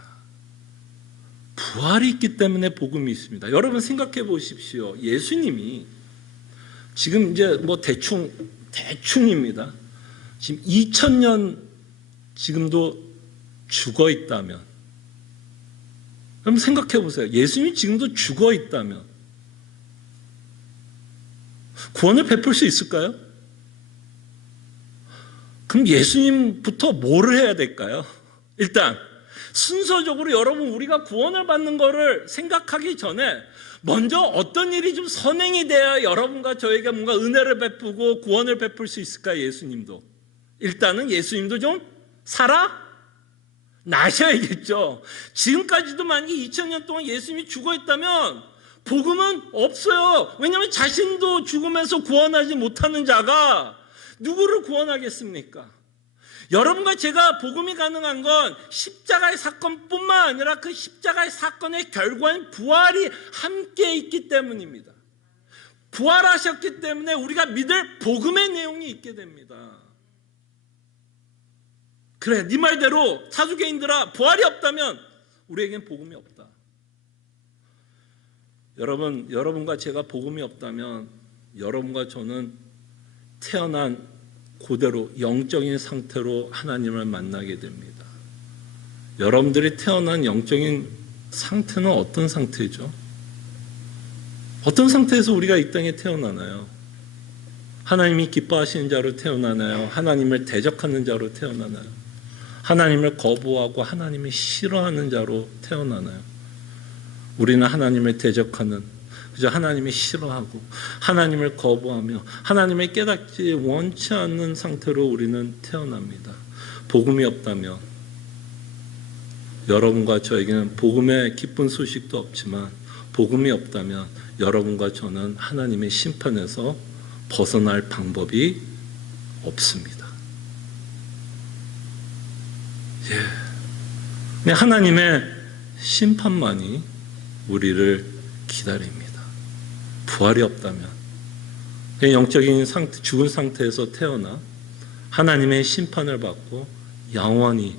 부활이 있기 때문에 복음이 있습니다. 여러분 생각해 보십시오. 예수님이 지금 이제 뭐 대충입니다. 지금 2000년 지금도 죽어 있다면, 여러분 생각해 보세요. 예수님이 지금도 죽어 있다면 구원을 베풀 수 있을까요? 그럼 예수님부터 뭐를 해야 될까요? 일단 순서적으로 여러분 우리가 구원을 받는 거를 생각하기 전에 먼저 어떤 일이 좀 선행이 돼야 여러분과 저에게 뭔가 은혜를 베푸고 구원을 베풀 수 있을까요? 예수님도 일단은 예수님도 좀 살아나셔야겠죠. 지금까지도 만약에 2000년 동안 예수님이 죽어 있다면 복음은 없어요. 왜냐하면 자신도 죽으면서 구원하지 못하는 자가 누구를 구원하겠습니까? 여러분과 제가 복음이 가능한 건 십자가의 사건뿐만 아니라 그 십자가의 사건의 결과인 부활이 함께 있기 때문입니다. 부활하셨기 때문에 우리가 믿을 복음의 내용이 있게 됩니다. 그래, 네 말대로 사두개인들아, 부활이 없다면 우리에겐 복음이 없다. 여러분과 제가 복음이 없다면 여러분과 저는 태어난 그대로 영적인 상태로 하나님을 만나게 됩니다. 여러분들이 태어난 영적인 상태는 어떤 상태죠? 어떤 상태에서 우리가 이 땅에 태어나나요? 하나님이 기뻐하시는 자로 태어나나요? 하나님을 대적하는 자로 태어나나요? 하나님을 거부하고 하나님이 싫어하는 자로 태어나나요? 우리는 하나님을 대적하는, 그저 하나님이 싫어하고 하나님을 거부하며 하나님을 깨닫지 원치 않는 상태로 우리는 태어납니다. 복음이 없다면, 여러분과 저에게는 복음의 기쁜 소식도 없지만 복음이 없다면 여러분과 저는 하나님의 심판에서 벗어날 방법이 없습니다. 그냥 하나님의 심판만이 우리를 기다립니다. 부활이 없다면, 영적인 상태, 죽은 상태에서 태어나 하나님의 심판을 받고 영원히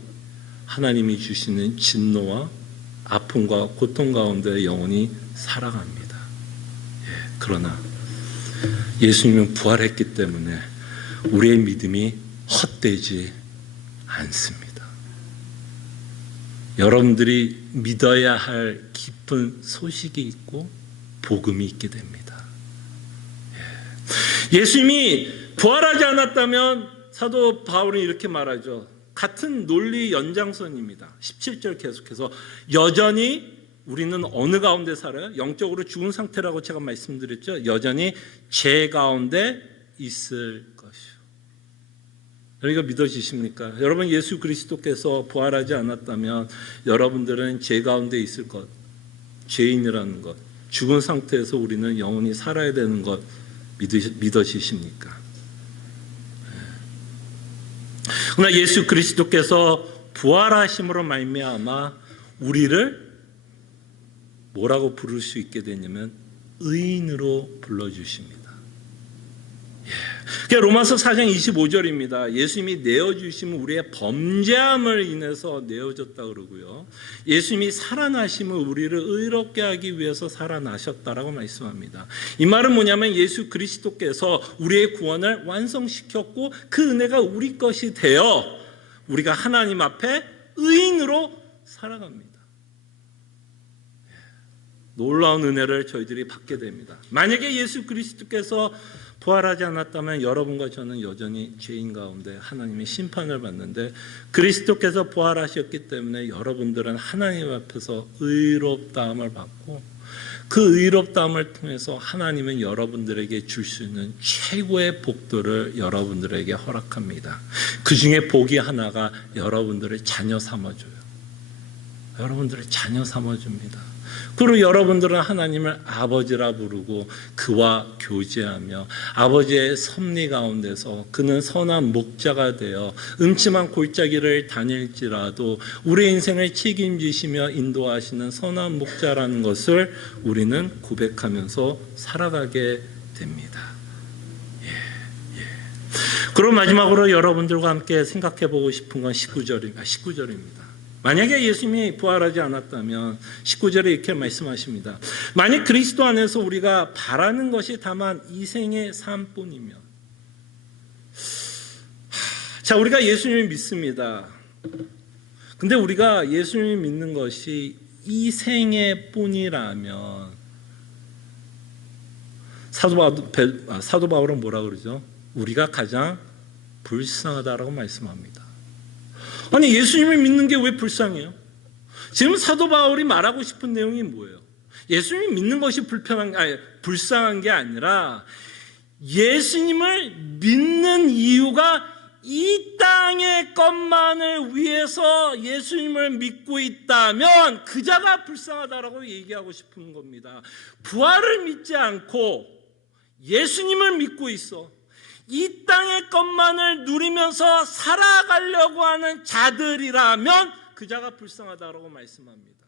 하나님이 주시는 진노와 아픔과 고통 가운데 영원히 살아갑니다. 그러나 예수님은 부활했기 때문에 우리의 믿음이 헛되지 않습니다. 여러분들이 믿어야 할 깊은 소식이 있고 복음이 있게 됩니다. 예수님이 부활하지 않았다면 사도 바울은 이렇게 말하죠. 같은 논리 연장선입니다. 17절 계속해서 여전히 우리는 어느 가운데 살아요? 영적으로 죽은 상태라고 제가 말씀드렸죠. 여전히 죄 가운데 있을 것이요. 여러분 믿어지십니까? 여러분 예수 그리스도께서 부활하지 않았다면 여러분들은 죄 가운데 있을 것, 죄인이라는 것, 죽은 상태에서 우리는 영원히 살아야 되는 것 믿어지십니까? 그러나 예수 그리스도께서 부활하심으로 말미암아 우리를 뭐라고 부를 수 있게 되냐면 의인으로 불러주십니다. 로마서 4장 25절입니다. 예수님이 내어주심은 우리의 범죄함을 인해서 내어졌다 그러고요. 예수님이 살아나심은 우리를 의롭게 하기 위해서 살아나셨다라고 말씀합니다. 이 말은 뭐냐면 예수 그리스도께서 우리의 구원을 완성시켰고 그 은혜가 우리 것이 되어 우리가 하나님 앞에 의인으로 살아갑니다. 놀라운 은혜를 저희들이 받게 됩니다. 만약에 예수 그리스도께서 부활하지 않았다면 여러분과 저는 여전히 죄인 가운데 하나님의 심판을 받는데 그리스도께서 부활하셨기 때문에 여러분들은 하나님 앞에서 의롭다함을 받고 그 의롭다함을 통해서 하나님은 여러분들에게 줄 수 있는 최고의 복들을 여러분들에게 허락합니다. 그 중에 복이 하나가 여러분들을 자녀 삼아줘요. 여러분들을 자녀 삼아줍니다. 그리고 여러분들은 하나님을 아버지라 부르고 그와 교제하며 아버지의 섭리 가운데서 그는 선한 목자가 되어 음침한 골짜기를 다닐지라도 우리의 인생을 책임지시며 인도하시는 선한 목자라는 것을 우리는 고백하면서 살아가게 됩니다. 그럼 마지막으로 여러분들과 함께 생각해 보고 싶은 건 19절입니다. 만약에 예수님이 부활하지 않았다면 19절에 이렇게 말씀하십니다. 만약 그리스도 안에서 우리가 바라는 것이 다만 이 생의 삶뿐이면, 자, 우리가 예수님을 믿습니다. 근데 우리가 예수님을 믿는 것이 이 생의 뿐이라면 사도 바울은 뭐라 그러죠? 우리가 가장 불쌍하다라고 말씀합니다. 아니 예수님을 믿는 게 왜 불쌍해요? 지금 사도 바울이 말하고 싶은 내용이 뭐예요? 예수님을 믿는 것이 불쌍한 게 아니라 예수님을 믿는 이유가 이 땅의 것만을 위해서 예수님을 믿고 있다면 그 자가 불쌍하다라고 얘기하고 싶은 겁니다. 부활을 믿지 않고 예수님을 믿고 있어. 이 땅의 것만을 누리면서 살아가려고 하는 자들이라면 그 자가 불쌍하다라고 말씀합니다.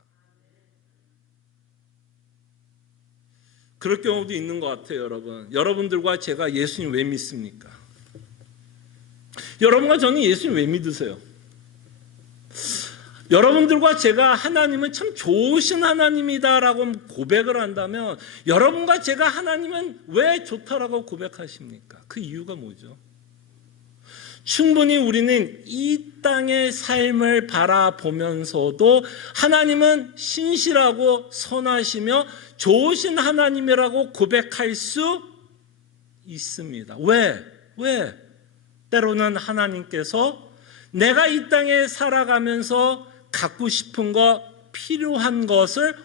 그럴 경우도 있는 것 같아요, 여러분. 여러분들과 제가 예수님 왜 믿습니까? 여러분과 저는 예수님 왜 믿으세요? 여러분들과 제가 하나님은 참 좋으신 하나님이다라고 고백을 한다면 여러분과 제가 하나님은 왜 좋다라고 고백하십니까? 그 이유가 뭐죠? 충분히 우리는 이 땅의 삶을 바라보면서도 하나님은 신실하고 선하시며 좋으신 하나님이라고 고백할 수 있습니다. 왜? 때로는 하나님께서 내가 이 땅에 살아가면서 갖고 싶은 것, 필요한 것을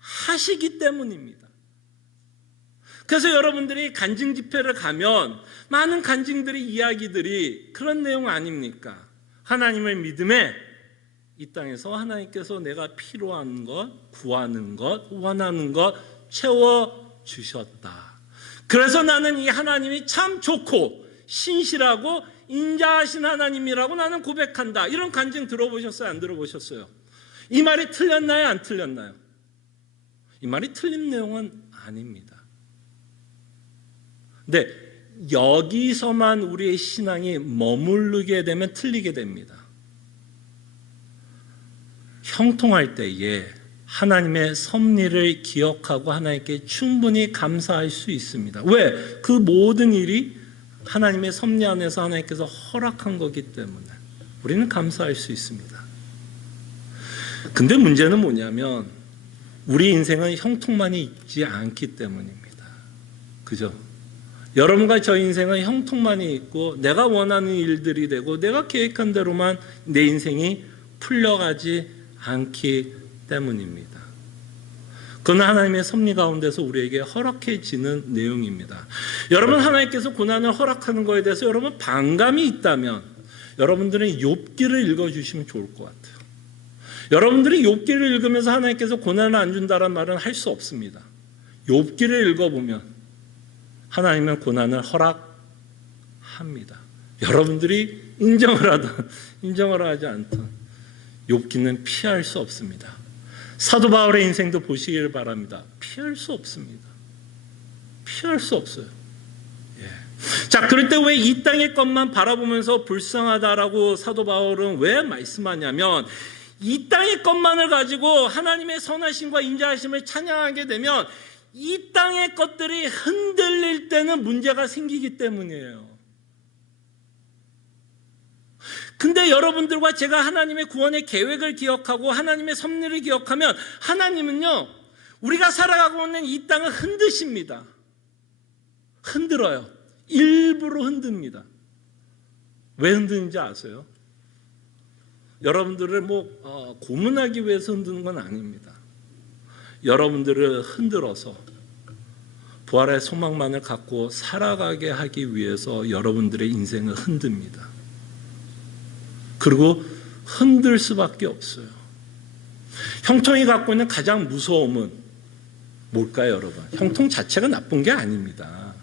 허락하시기 때문입니다. 그래서 여러분들이 간증 집회를 가면 많은 간증들이 이야기들이 그런 내용 아닙니까? 하나님을 믿음에 이 땅에서 하나님께서 내가 필요한 것, 구하는 것, 원하는 것 채워주셨다. 그래서 나는 이 하나님이 참 좋고 신실하고 인자하신 하나님이라고 나는 고백한다. 이런 간증 들어보셨어요? 안 들어보셨어요? 이 말이 틀렸나요? 안 틀렸나요? 이 말이 틀린 내용은 아닙니다. 근데 여기서만 우리의 신앙이 머무르게 되면 틀리게 됩니다. 형통할 때에 하나님의 섭리를 기억하고 하나님께 충분히 감사할 수 있습니다. 왜? 그 모든 일이 하나님의 섭리 안에서 하나님께서 허락한 거기 때문에 우리는 감사할 수 있습니다. 근데 문제는 뭐냐면 우리 인생은 형통만이 있지 않기 때문입니다. 그죠? 여러분과 저 인생은 형통만이 있고 내가 원하는 일들이 되고 내가 계획한 대로만 내 인생이 풀려가지 않기 때문입니다. 그건 하나님의 섭리 가운데서 우리에게 허락해지는 내용입니다. 여러분, 하나님께서 고난을 허락하는 것에 대해서 여러분 반감이 있다면 여러분들은 욥기를 읽어주시면 좋을 것 같아요. 여러분들이 욥기를 읽으면서 하나님께서 고난을 안 준다는 말은 할 수 없습니다. 욥기를 읽어보면 하나님은 고난을 허락합니다. 여러분들이 인정을 하든 인정을 하지 않든 욥기는 피할 수 없습니다. 사도 바울의 인생도 보시기를 바랍니다. 피할 수 없습니다. 피할 수 없어요. 자, 그럴 때 왜 이 땅의 것만 바라보면서 불쌍하다라고 사도 바울은 왜 말씀하냐면 이 땅의 것만을 가지고 하나님의 선하심과 인자하심을 찬양하게 되면 이 땅의 것들이 흔들릴 때는 문제가 생기기 때문이에요. 근데 여러분들과 제가 하나님의 구원의 계획을 기억하고 하나님의 섭리를 기억하면 하나님은요, 우리가 살아가고 있는 이 땅을 흔드십니다. 흔들어요. 일부러 흔듭니다. 왜 흔드는지 아세요? 여러분들을 고문하기 위해서 흔드는 건 아닙니다. 여러분들을 흔들어서 부활의 소망만을 갖고 살아가게 하기 위해서 여러분들의 인생을 흔듭니다. 그리고 흔들 수밖에 없어요. 형통이 갖고 있는 가장 무서움은 뭘까요, 여러분? 형통 자체가 나쁜 게 아닙니다.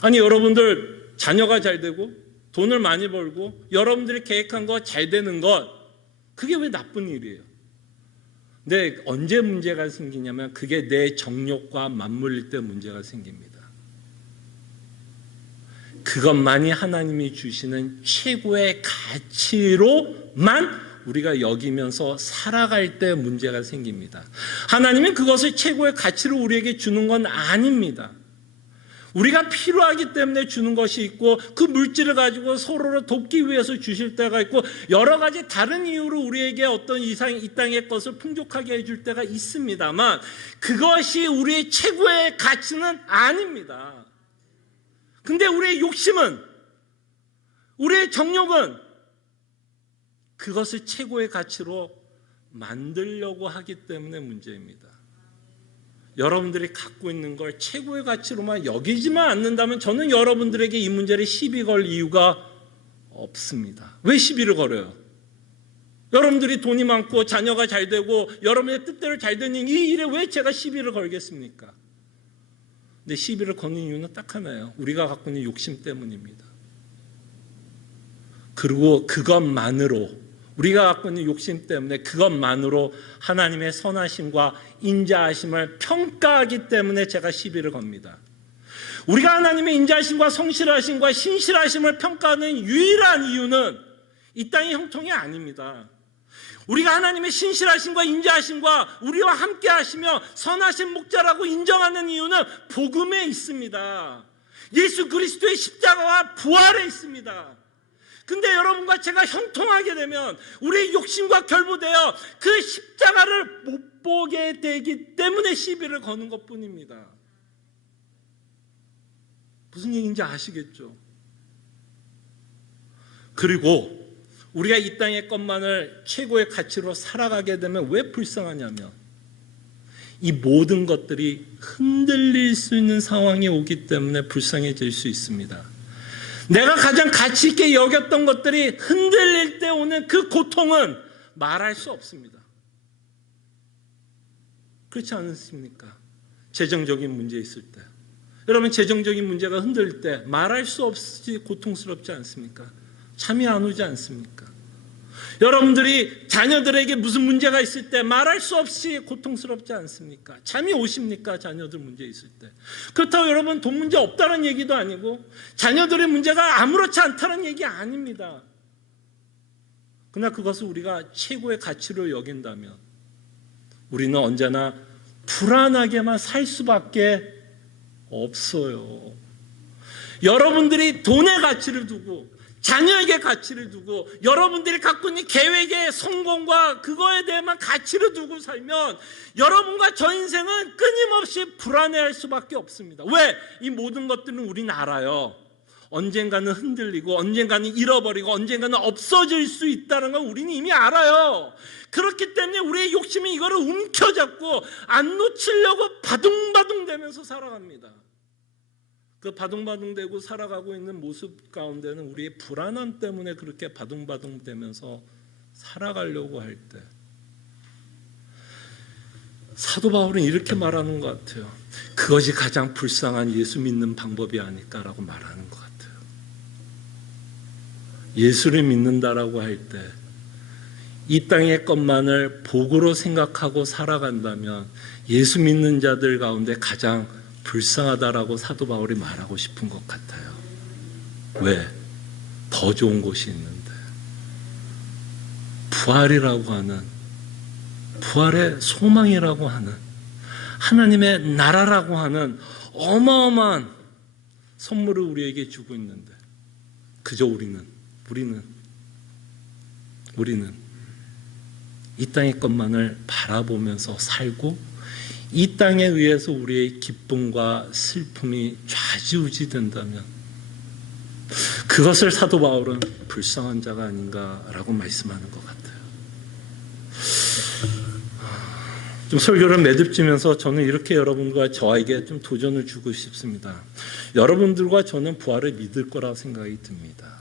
아니, 여러분들 자녀가 잘 되고 돈을 많이 벌고 여러분들이 계획한 거 잘 되는 것, 그게 왜 나쁜 일이에요? 근데 언제 문제가 생기냐면 그게 내 정욕과 맞물릴 때 문제가 생깁니다. 그것만이 하나님이 주시는 최고의 가치로만 우리가 여기면서 살아갈 때 문제가 생깁니다. 하나님은 그것을 최고의 가치로 우리에게 주는 건 아닙니다. 우리가 필요하기 때문에 주는 것이 있고 그 물질을 가지고 서로를 돕기 위해서 주실 때가 있고 여러 가지 다른 이유로 우리에게 어떤 이 땅의 것을 풍족하게 해줄 때가 있습니다만 그것이 우리의 최고의 가치는 아닙니다. 근데 우리의 욕심은, 우리의 정욕은 그것을 최고의 가치로 만들려고 하기 때문에 문제입니다. 여러분들이 갖고 있는 걸 최고의 가치로만 여기지만 않는다면 저는 여러분들에게 이 문제를 시비 걸 이유가 없습니다. 왜 시비를 걸어요? 여러분들이 돈이 많고 자녀가 잘 되고 여러분의 뜻대로 잘 되는 이 일에 왜 제가 시비를 걸겠습니까? 근데 시비를 거는 이유는 딱 하나예요. 우리가 갖고 있는 욕심 때문입니다. 그리고 그것만으로, 우리가 갖고 있는 욕심 때문에 그것만으로 하나님의 선하심과 인자하심을 평가하기 때문에 제가 시비를 겁니다. 우리가 하나님의 인자하심과 성실하심과 신실하심을 평가하는 유일한 이유는 이 땅의 형통이 아닙니다. 우리가 하나님의 신실하심과 인자하심과 우리와 함께 하시며 선하신 목자라고 인정하는 이유는 복음에 있습니다. 예수 그리스도의 십자가와 부활에 있습니다. 근데 여러분과 제가 형통하게 되면 우리의 욕심과 결부되어 그 십자가를 못 보게 되기 때문에 시비를 거는 것뿐입니다. 무슨 얘기인지 아시겠죠? 그리고 우리가 이 땅의 것만을 최고의 가치로 살아가게 되면 왜 불쌍하냐면 이 모든 것들이 흔들릴 수 있는 상황이 오기 때문에 불쌍해질 수 있습니다. 내가 가장 가치 있게 여겼던 것들이 흔들릴 때 오는 그 고통은 말할 수 없습니다. 그렇지 않습니까? 재정적인 문제 있을 때, 여러분 재정적인 문제가 흔들릴 때 말할 수 없이 고통스럽지 않습니까? 잠이 안 오지 않습니까? 여러분들이 자녀들에게 무슨 문제가 있을 때 말할 수 없이 고통스럽지 않습니까? 잠이 오십니까? 자녀들 문제 있을 때. 그렇다고 여러분 돈 문제 없다는 얘기도 아니고 자녀들의 문제가 아무렇지 않다는 얘기 아닙니다. 그러나 그것을 우리가 최고의 가치로 여긴다면 우리는 언제나 불안하게만 살 수밖에 없어요. 여러분들이 돈의 가치를 두고 자녀에게 가치를 두고 여러분들이 갖고 있는 계획의 성공과 그거에 대해만 가치를 두고 살면 여러분과 저 인생은 끊임없이 불안해할 수밖에 없습니다. 왜? 이 모든 것들은 우리는 알아요. 언젠가는 흔들리고 언젠가는 잃어버리고 언젠가는 없어질 수 있다는 걸 우리는 이미 알아요. 그렇기 때문에 우리의 욕심이 이거를 움켜잡고 안 놓치려고 바둥바둥대면서 살아갑니다. 그 바둥바둥대고 살아가고 있는 모습 가운데는 우리의 불안함 때문에 그렇게 바둥바둥대면서 살아가려고 할 때 사도 바울은 이렇게 말하는 것 같아요. 그것이 가장 불쌍한 예수 믿는 방법이 아닐까라고 말하는 것 같아요. 예수를 믿는다라고 할 때 이 땅의 것만을 복으로 생각하고 살아간다면 예수 믿는 자들 가운데 가장 불쌍하다라고 사도 바울이 말하고 싶은 것 같아요. 왜? 더 좋은 곳이 있는데 부활이라고 하는 부활의 소망이라고 하는 하나님의 나라라고 하는 어마어마한 선물을 우리에게 주고 있는데 그저 우리는 이 땅의 것만을 바라보면서 살고 이 땅에 의해서 우리의 기쁨과 슬픔이 좌지우지 된다면 그것을 사도 바울은 불쌍한 자가 아닌가라고 말씀하는 것 같아요. 좀 설교를 매듭지면서 저는 이렇게 여러분과 저에게 좀 도전을 주고 싶습니다. 여러분들과 저는 부활을 믿을 거라고 생각이 듭니다.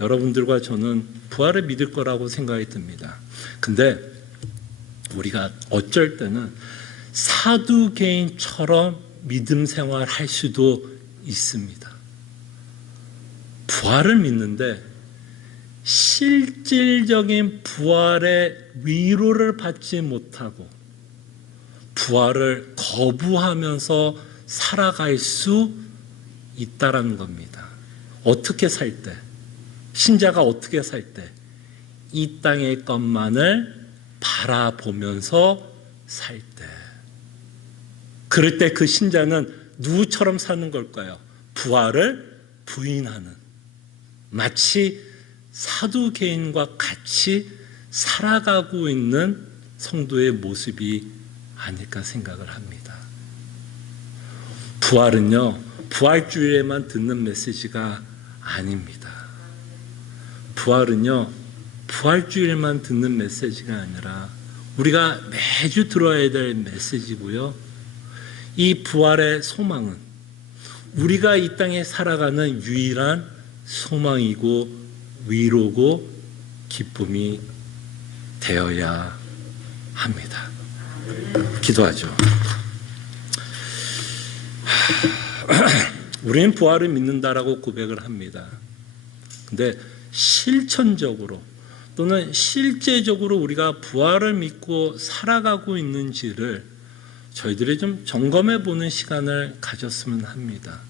여러분들과 저는 부활을 믿을 거라고 생각이 듭니다. 근데 우리가 어쩔 때는 사두개인처럼 믿음 생활할 수도 있습니다. 부활을 믿는데 실질적인 부활의 위로를 받지 못하고 부활을 거부하면서 살아갈 수 있다라는 겁니다. 어떻게 살 때? 신자가 어떻게 살 때? 이 땅의 것만을 바라보면서 살 때. 그럴 때 그 신자는 누구처럼 사는 걸까요? 부활을 부인하는, 마치 사두개인과 같이 살아가고 있는 성도의 모습이 아닐까 생각을 합니다. 부활은요, 부활주일에만 듣는 메시지가 아닙니다. 부활은요, 부활주일에만 듣는 메시지가 아니라 우리가 매주 들어야 될 메시지고요. 이 부활의 소망은 우리가 이 땅에 살아가는 유일한 소망이고 위로고 기쁨이 되어야 합니다. 기도하죠. 우리는 부활을 믿는다라고 고백을 합니다. 근데 실천적으로 또는 실제적으로 우리가 부활을 믿고 살아가고 있는지를 저희들이 좀 점검해 보는 시간을 가졌으면 합니다.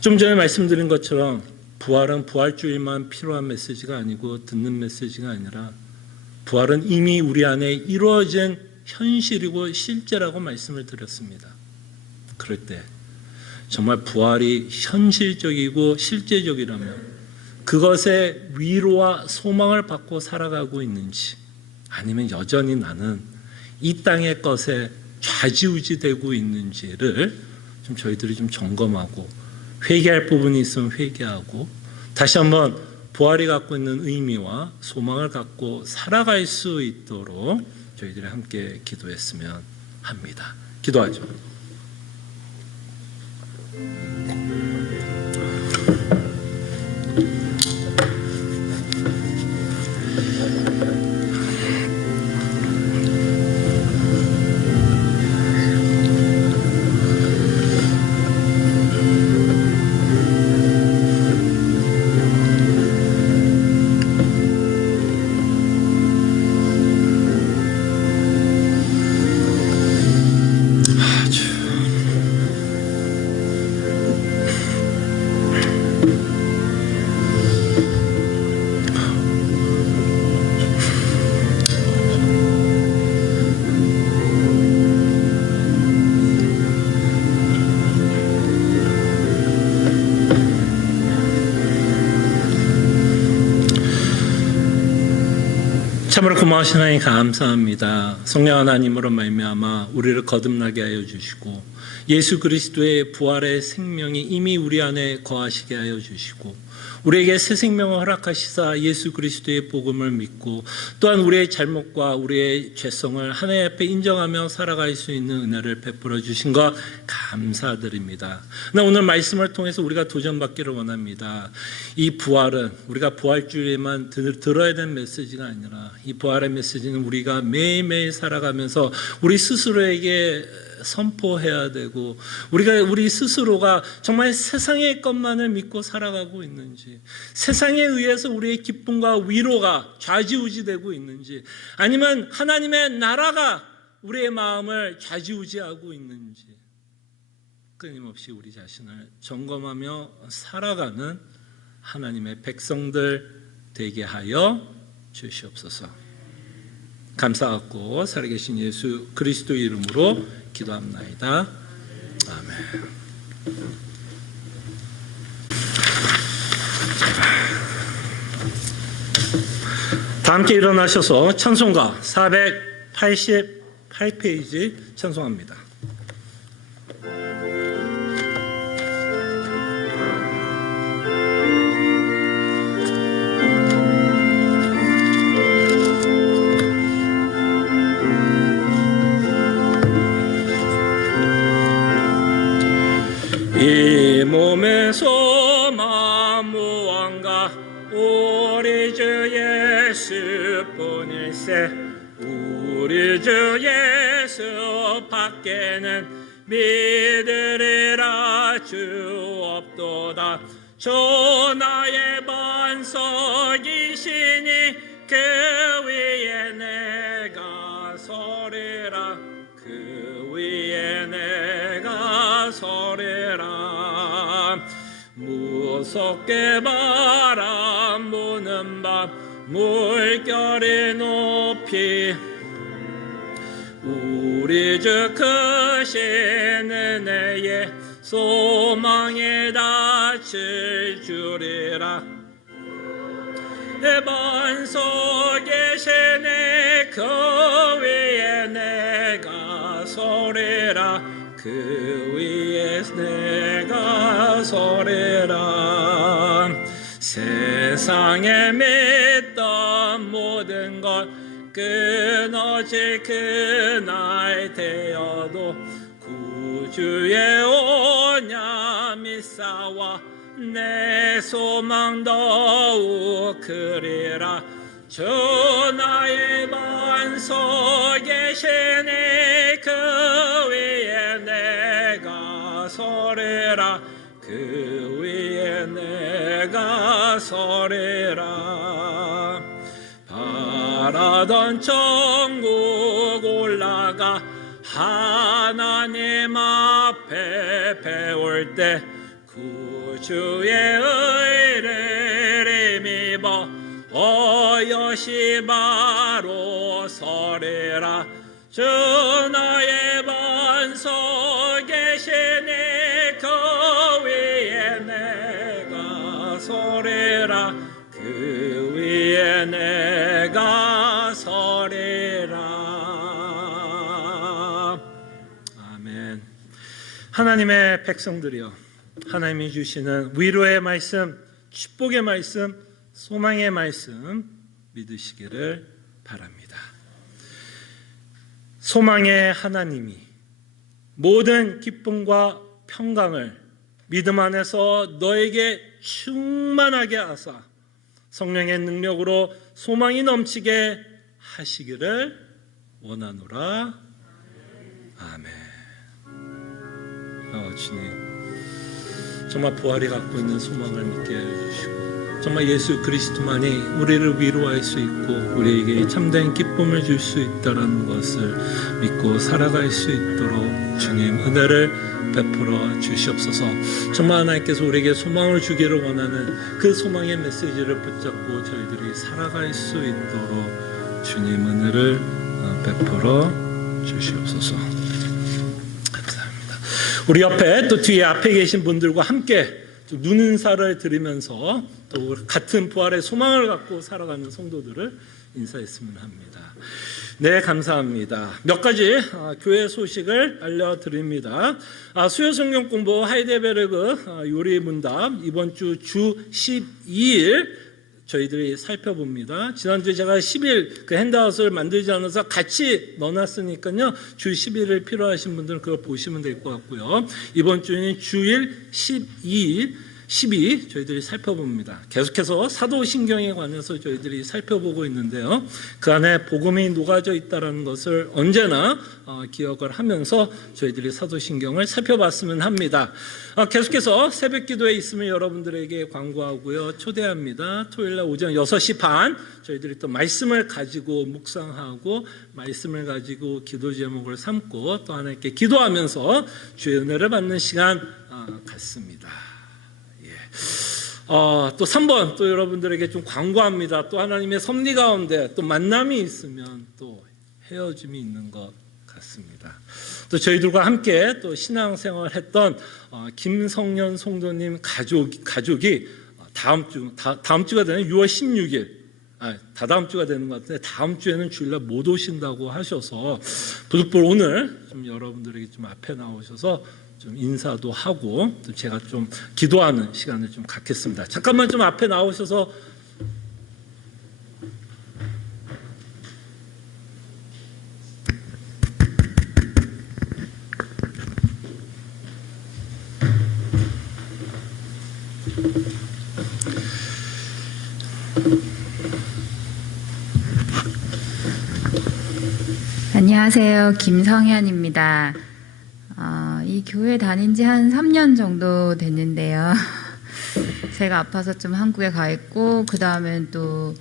좀 전에 말씀드린 것처럼 부활은 부활주일만 필요한 메시지가 아니고 듣는 메시지가 아니라 부활은 이미 우리 안에 이루어진 현실이고 실제라고 말씀을 드렸습니다. 그럴 때 정말 부활이 현실적이고 실제적이라면 그것에 위로와 소망을 받고 살아가고 있는지, 아니면 여전히 나는 이 땅의 것에 좌지우지되고 있는지를 좀 저희들이 좀 점검하고, 회개할 부분이 있으면 회개하고, 다시 한번 부활이 갖고 있는 의미와 소망을 갖고 살아갈 수 있도록 저희들이 함께 기도했으면 합니다. 기도하죠. 참으로 고마우신 하나님 감사합니다. 성령 하나님으로 말미암아 우리를 거듭나게 하여 주시고, 예수 그리스도의 부활의 생명이 이미 우리 안에 거하시게 하여 주시고, 우리에게 새 생명을 허락하시사 예수 그리스도의 복음을 믿고, 또한 우리의 잘못과 우리의 죄성을 하나님 앞에 인정하며 살아갈 수 있는 은혜를 베풀어 주신 것 감사드립니다. 오늘 말씀을 통해서 우리가 도전받기를 원합니다. 이 부활은 우리가 부활주일에만 들어야 되는 메시지가 아니라, 이 부활의 메시지는 우리가 매일매일 살아가면서 우리 스스로에게 선포해야 되고, 우리 스스로가 정말 세상의 것만을 믿고 살아가고 있는지, 세상에 의해서 우리의 기쁨과 위로가 좌지우지되고 있는지, 아니면 하나님의 나라가 우리의 마음을 좌지우지하고 있는지, 끊임없이 우리 자신을 점검하며 살아가는 하나님의 백성들 되게 하여 주시옵소서. 감사하고 살아계신 예수 그리스도 이름으로 기도합나이다. 아멘. 다 함께 일어나셔서 찬송가 488페이지 찬송합니다. 이 몸의 소망 무언가 우리 주 예수뿐일세. 우리 주 예수 밖에는 믿으리라 주 없도다. 주 나의 반석이시니 그 위에 내가 서리라. 그 위에 내가 서리라. 무섭게 바람 부는 밤 물결이 높이 우리 주 크신 은혜에 소망에 닿을 줄이라. 내 반석에 세네 그 위에 내가 서리라. 그 위에 내가 서리라. 세상에 믿던 모든 것 끊어질 그날 되어도 구주의 오냐 미사와 내 소망 더욱 크리라. 주 나의 반석에 세네 그 위에 내가 서리라. 그 위에 내가 서리라. 바라던 천국 올라가 하나님 앞에 배울 때 구주의 의를 힘입어 어여시 바로 서리라. 주 나의 반석에 세네 그 위에 내가 서리라. 위에 내가 서리라. 아멘. 하나님의 백성들이여, 하나님이 주시는 위로의 말씀, 축복의 말씀, 소망의 말씀 믿으시기를 바랍니다. 소망의 하나님이 모든 기쁨과 평강을 믿음 안에서 너에게 충만하게 하사 성령의 능력으로 소망이 넘치게 하시기를 원하노라. 아멘. 주님, 정말 부활이 갖고 있는 소망을 믿게 해주시고 정말 예수 그리스도만이 우리를 위로할 수 있고 우리에게 참된 기쁨을 줄 수 있다는 것을 믿고 살아갈 수 있도록 주님 은혜를 베풀어 주시옵소서. 정말 하나님께서 우리에게 소망을 주기를 원하는 그 소망의 메시지를 붙잡고 저희들이 살아갈 수 있도록 주님 은혜를 베풀어 주시옵소서. 감사합니다. 우리 옆에 또 뒤에 앞에 계신 분들과 함께 눈인사를 드리면서 또 같은 부활의 소망을 갖고 살아가는 성도들을 인사했으면 합니다. 네, 감사합니다. 몇 가지 교회 소식을 알려드립니다. 수요 성경 공부 하이델베르그 요리 문답 이번 주 12일 저희들이 살펴봅니다. 지난주에 제가 10일 그 핸드아웃을 만들지 않아서 같이 넣어놨으니까요. 주 10일을 필요하신 분들은 그걸 보시면 될 것 같고요. 이번 주는 주일 12 저희들이 살펴봅니다. 계속해서 사도신경에 관해서 저희들이 살펴보고 있는데요. 그 안에 복음이 녹아져 있다는 것을 언제나 기억을 하면서 저희들이 사도신경을 살펴봤으면 합니다. 계속해서 새벽 기도에 있으면 여러분들에게 광고하고요. 초대합니다. 토요일날 오전 6시 반 저희들이 또 말씀을 가지고 묵상하고 말씀을 가지고 기도 제목을 삼고 또 하나님께 기도하면서 주의 은혜를 받는 시간 갖습니다. 또 3번 또 여러분들에게 좀 광고합니다. 또 하나님의 섭리 가운데 또 만남이 있으면 또 헤어짐이 있는 것 같습니다. 또 저희들과 함께 또 신앙생활 했던 김성년 성도님 가족이 다음 주가 되는 6월 16일 다다음 주가 되는 것 같은데 다음 주에는 주일날 못 오신다고 하셔서 부득불 오늘 좀 여러분들에게 좀 앞에 나오셔서 좀 인사도 하고 또 제가 좀 기도하는 시간을 좀 갖겠습니다. 잠깐만 좀 앞에 나오셔서 안녕하세요. 김성현입니다. 이 교회 다닌 지 한 3년 정도 됐는데요. 제가 아파서 좀 한국에 가 있고 그 다음엔 또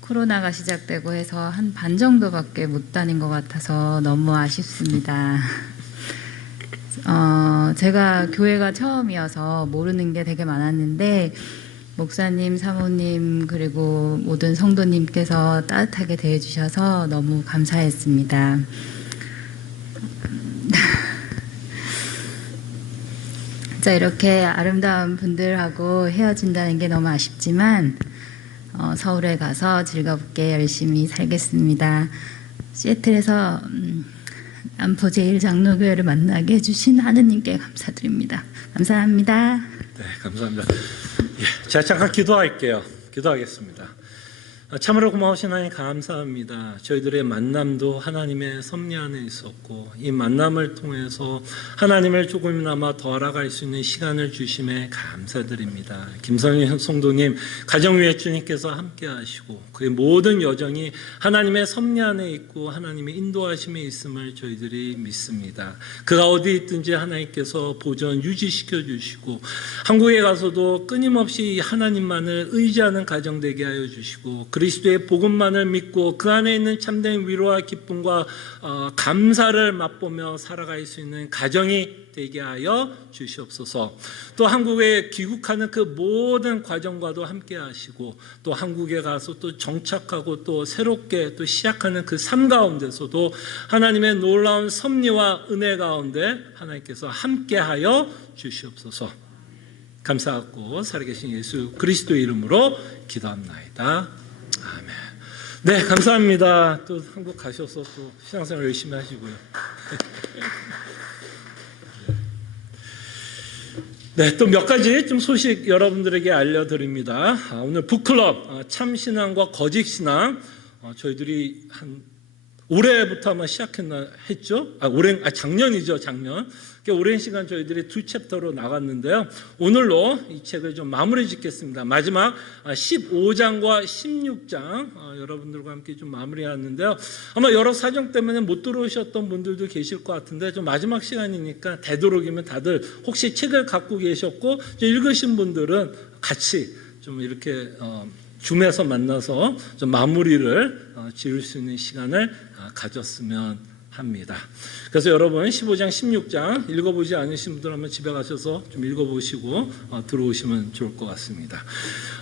코로나가 시작되고 해서 한 반 정도밖에 못 다닌 것 같아서 너무 아쉽습니다. 제가 교회가 처음이어서 모르는 게 되게 많았는데 목사님, 사모님 그리고 모든 성도님께서 따뜻하게 대해주셔서 너무 감사했습니다. 진짜 이렇게 아름다운 분들하고 헤어진다는 게 너무 아쉽지만 서울에 가서 즐겁게 열심히 살겠습니다. 시애틀에서 안포 제1장로교회를 만나게 해주신 하느님께 감사드립니다. 감사합니다. 네, 감사합니다. 제가 잠깐 기도하겠습니다. 참으로 고마우신 하나님 감사합니다. 저희들의 만남도 하나님의 섭리 안에 있었고 이 만남을 통해서 하나님을 조금이나마 더 알아갈 수 있는 시간을 주심에 감사드립니다. 김성현 성도님 가정 위에 주님께서 함께 하시고 그의 모든 여정이 하나님의 섭리 안에 있고 하나님의 인도하심에 있음을 저희들이 믿습니다. 그가 어디 있든지 하나님께서 보전 유지시켜 주시고 한국에 가서도 끊임없이 하나님만을 의지하는 가정 되게 하여 주시고 그리스도의 복음만을 믿고 그 안에 있는 참된 위로와 기쁨과 감사를 맛보며 살아갈 수 있는 가정이 되게 하여 주시옵소서. 또 한국에 귀국하는 그 모든 과정과도 함께 하시고 또 한국에 가서 또 정착하고 또 새롭게 또 시작하는 그 삶 가운데서도 하나님의 놀라운 섭리와 은혜 가운데 하나님께서 함께 하여 주시옵소서. 감사하고 살아계신 예수 그리스도의 이름으로 기도합나이다. 아멘. 네, 감사합니다. 또 한국 가셔서 또 신앙생활 열심히 하시고요. 네, 또 몇 가지 좀 소식 여러분들에게 알려드립니다. 오늘 북클럽 참신앙과 거짓신앙 저희들이 한 올해부터 아마 시작했나 했죠? 작년이죠, 작년. 오랜 시간 저희들이 2챕터로 나갔는데요. 오늘로 이 책을 좀 마무리 짓겠습니다. 마지막 15장과 16장 여러분들과 함께 좀 마무리하는데요. 아마 여러 사정 때문에 못 들어오셨던 분들도 계실 것 같은데 좀 마지막 시간이니까 되도록이면 다들 혹시 책을 갖고 계셨고 읽으신 분들은 같이 좀 이렇게 줌에서 만나서 좀 마무리를 지을 수 있는 시간을 가졌으면 합니다. 그래서 여러분 15장 16장 읽어보지 않으신 분들 한번 집에 가셔서 좀 읽어보시고 들어오시면 좋을 것 같습니다.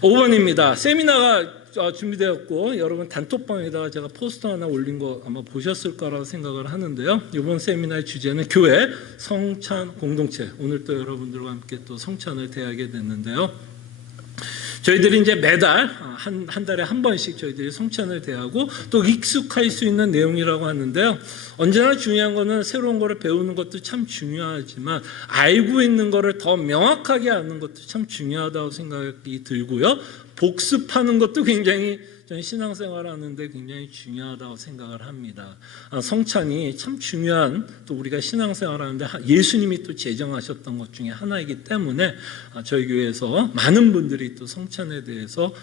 5번입니다. 세미나가 준비되었고 여러분 단톡방에다가 제가 포스터 하나 올린 거 아마 보셨을 거라고 생각을 하는데요. 이번 세미나의 주제는 교회 성찬 공동체. 오늘 또 여러분들과 함께 또 성찬을 대하게 됐는데요. 저희들이 이제 매달 한 달에 한 번씩 저희들이 성찬을 대하고 또 익숙할 수 있는 내용이라고 하는데요. 언제나 중요한 거는 새로운 거를 배우는 것도 참 중요하지만 알고 있는 거를 더 명확하게 아는 것도 참 중요하다고 생각이 들고요. 복습하는 것도 굉장히 저는 신앙생활을 하는데 굉장히 중요하다고 생각을 합니다. 성찬이 참 중요한 또 우리가 신앙생활을 하는데 예수님이 또 제정하셨던 것 중에 하나이기 때문에 저희 교회에서 많은 분들이 또 성찬에 대해서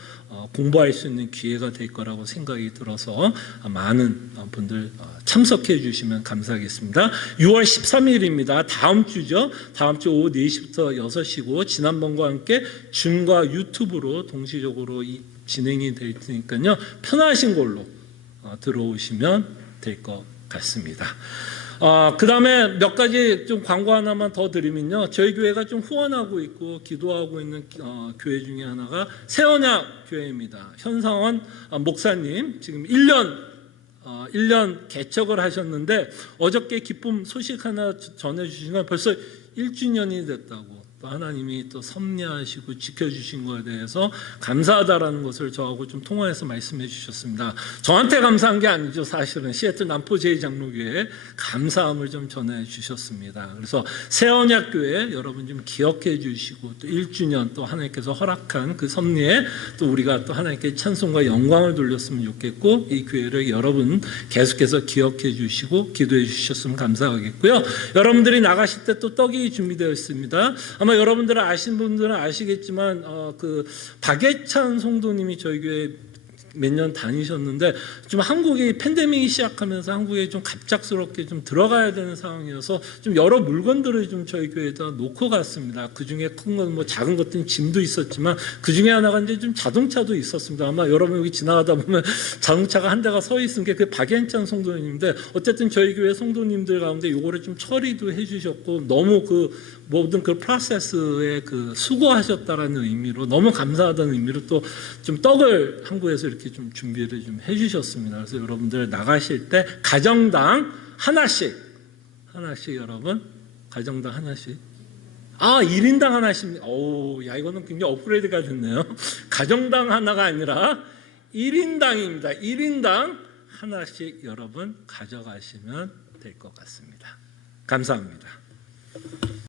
공부할 수 있는 기회가 될 거라고 생각이 들어서 많은 분들 참석해 주시면 감사하겠습니다. 6월 13일입니다. 다음 주죠. 다음 주 오후 4시부터 6시고 지난번과 함께 줌과 유튜브로 동시적으로 진행이 될 테니까요. 편하신 걸로 들어오시면 될 것 같습니다. 그 다음에 몇 가지 좀 광고 하나만 더 드리면요. 저희 교회가 좀 후원하고 있고 기도하고 있는 교회 중에 하나가 새언약 교회입니다. 현상원 목사님 지금 1년 개척을 하셨는데 어저께 기쁨 소식 하나 전해주시면 벌써 1주년이 됐다고. 하나님이 또 섭리하시고 지켜주신 것에 대해서 감사하다라는 것을 저하고 좀 통화해서 말씀해 주셨습니다. 저한테 감사한 게 아니죠. 사실은 시애틀 남포 제2장로교회에 감사함을 좀 전해 주셨습니다. 그래서 새언약교회 여러분 좀 기억해 주시고 또 1주년 또 하나님께서 허락한 그 섭리에 또 우리가 또 하나님께 찬송과 영광을 돌렸으면 좋겠고 이 교회를 여러분 계속해서 기억해 주시고 기도해 주셨으면 감사하겠고요. 여러분들이 나가실 때 또 떡이 준비되어 있습니다. 아마 여러분들은 아시는 분들은 아시겠지만 그 박예찬 성도님이 저희 교회 몇 년 다니셨는데 좀 한국이 팬데믹이 시작하면서 한국에 좀 갑작스럽게 좀 들어가야 되는 상황이어서 좀 여러 물건들을 좀 저희 교회에다 놓고 갔습니다. 그 중에 큰 건 뭐 작은 것들은 짐도 있었지만 그 중에 하나가 이제 좀 자동차도 있었습니다. 아마 여러분 여기 지나가다 보면 자동차가 한 대가 서 있은 게 그 박예찬 성도님인데 어쨌든 저희 교회 성도님들 가운데 요거를 좀 처리도 해주셨고 너무 그 모든 그 프로세스에 그 수고하셨다라는 의미로 너무 감사하다는 의미로 또 좀 떡을 한국에서 이렇게 좀 준비를 좀 해주셨습니다. 그래서 여러분들 나가실 때 가정당 하나씩 여러분 가정당 하나씩 1인당 하나씩 야 이거는 굉장히 업그레이드가 됐네요. 가정당 하나가 아니라 1인당입니다. 1인당 하나씩 여러분 가져가시면 될 것 같습니다. 감사합니다.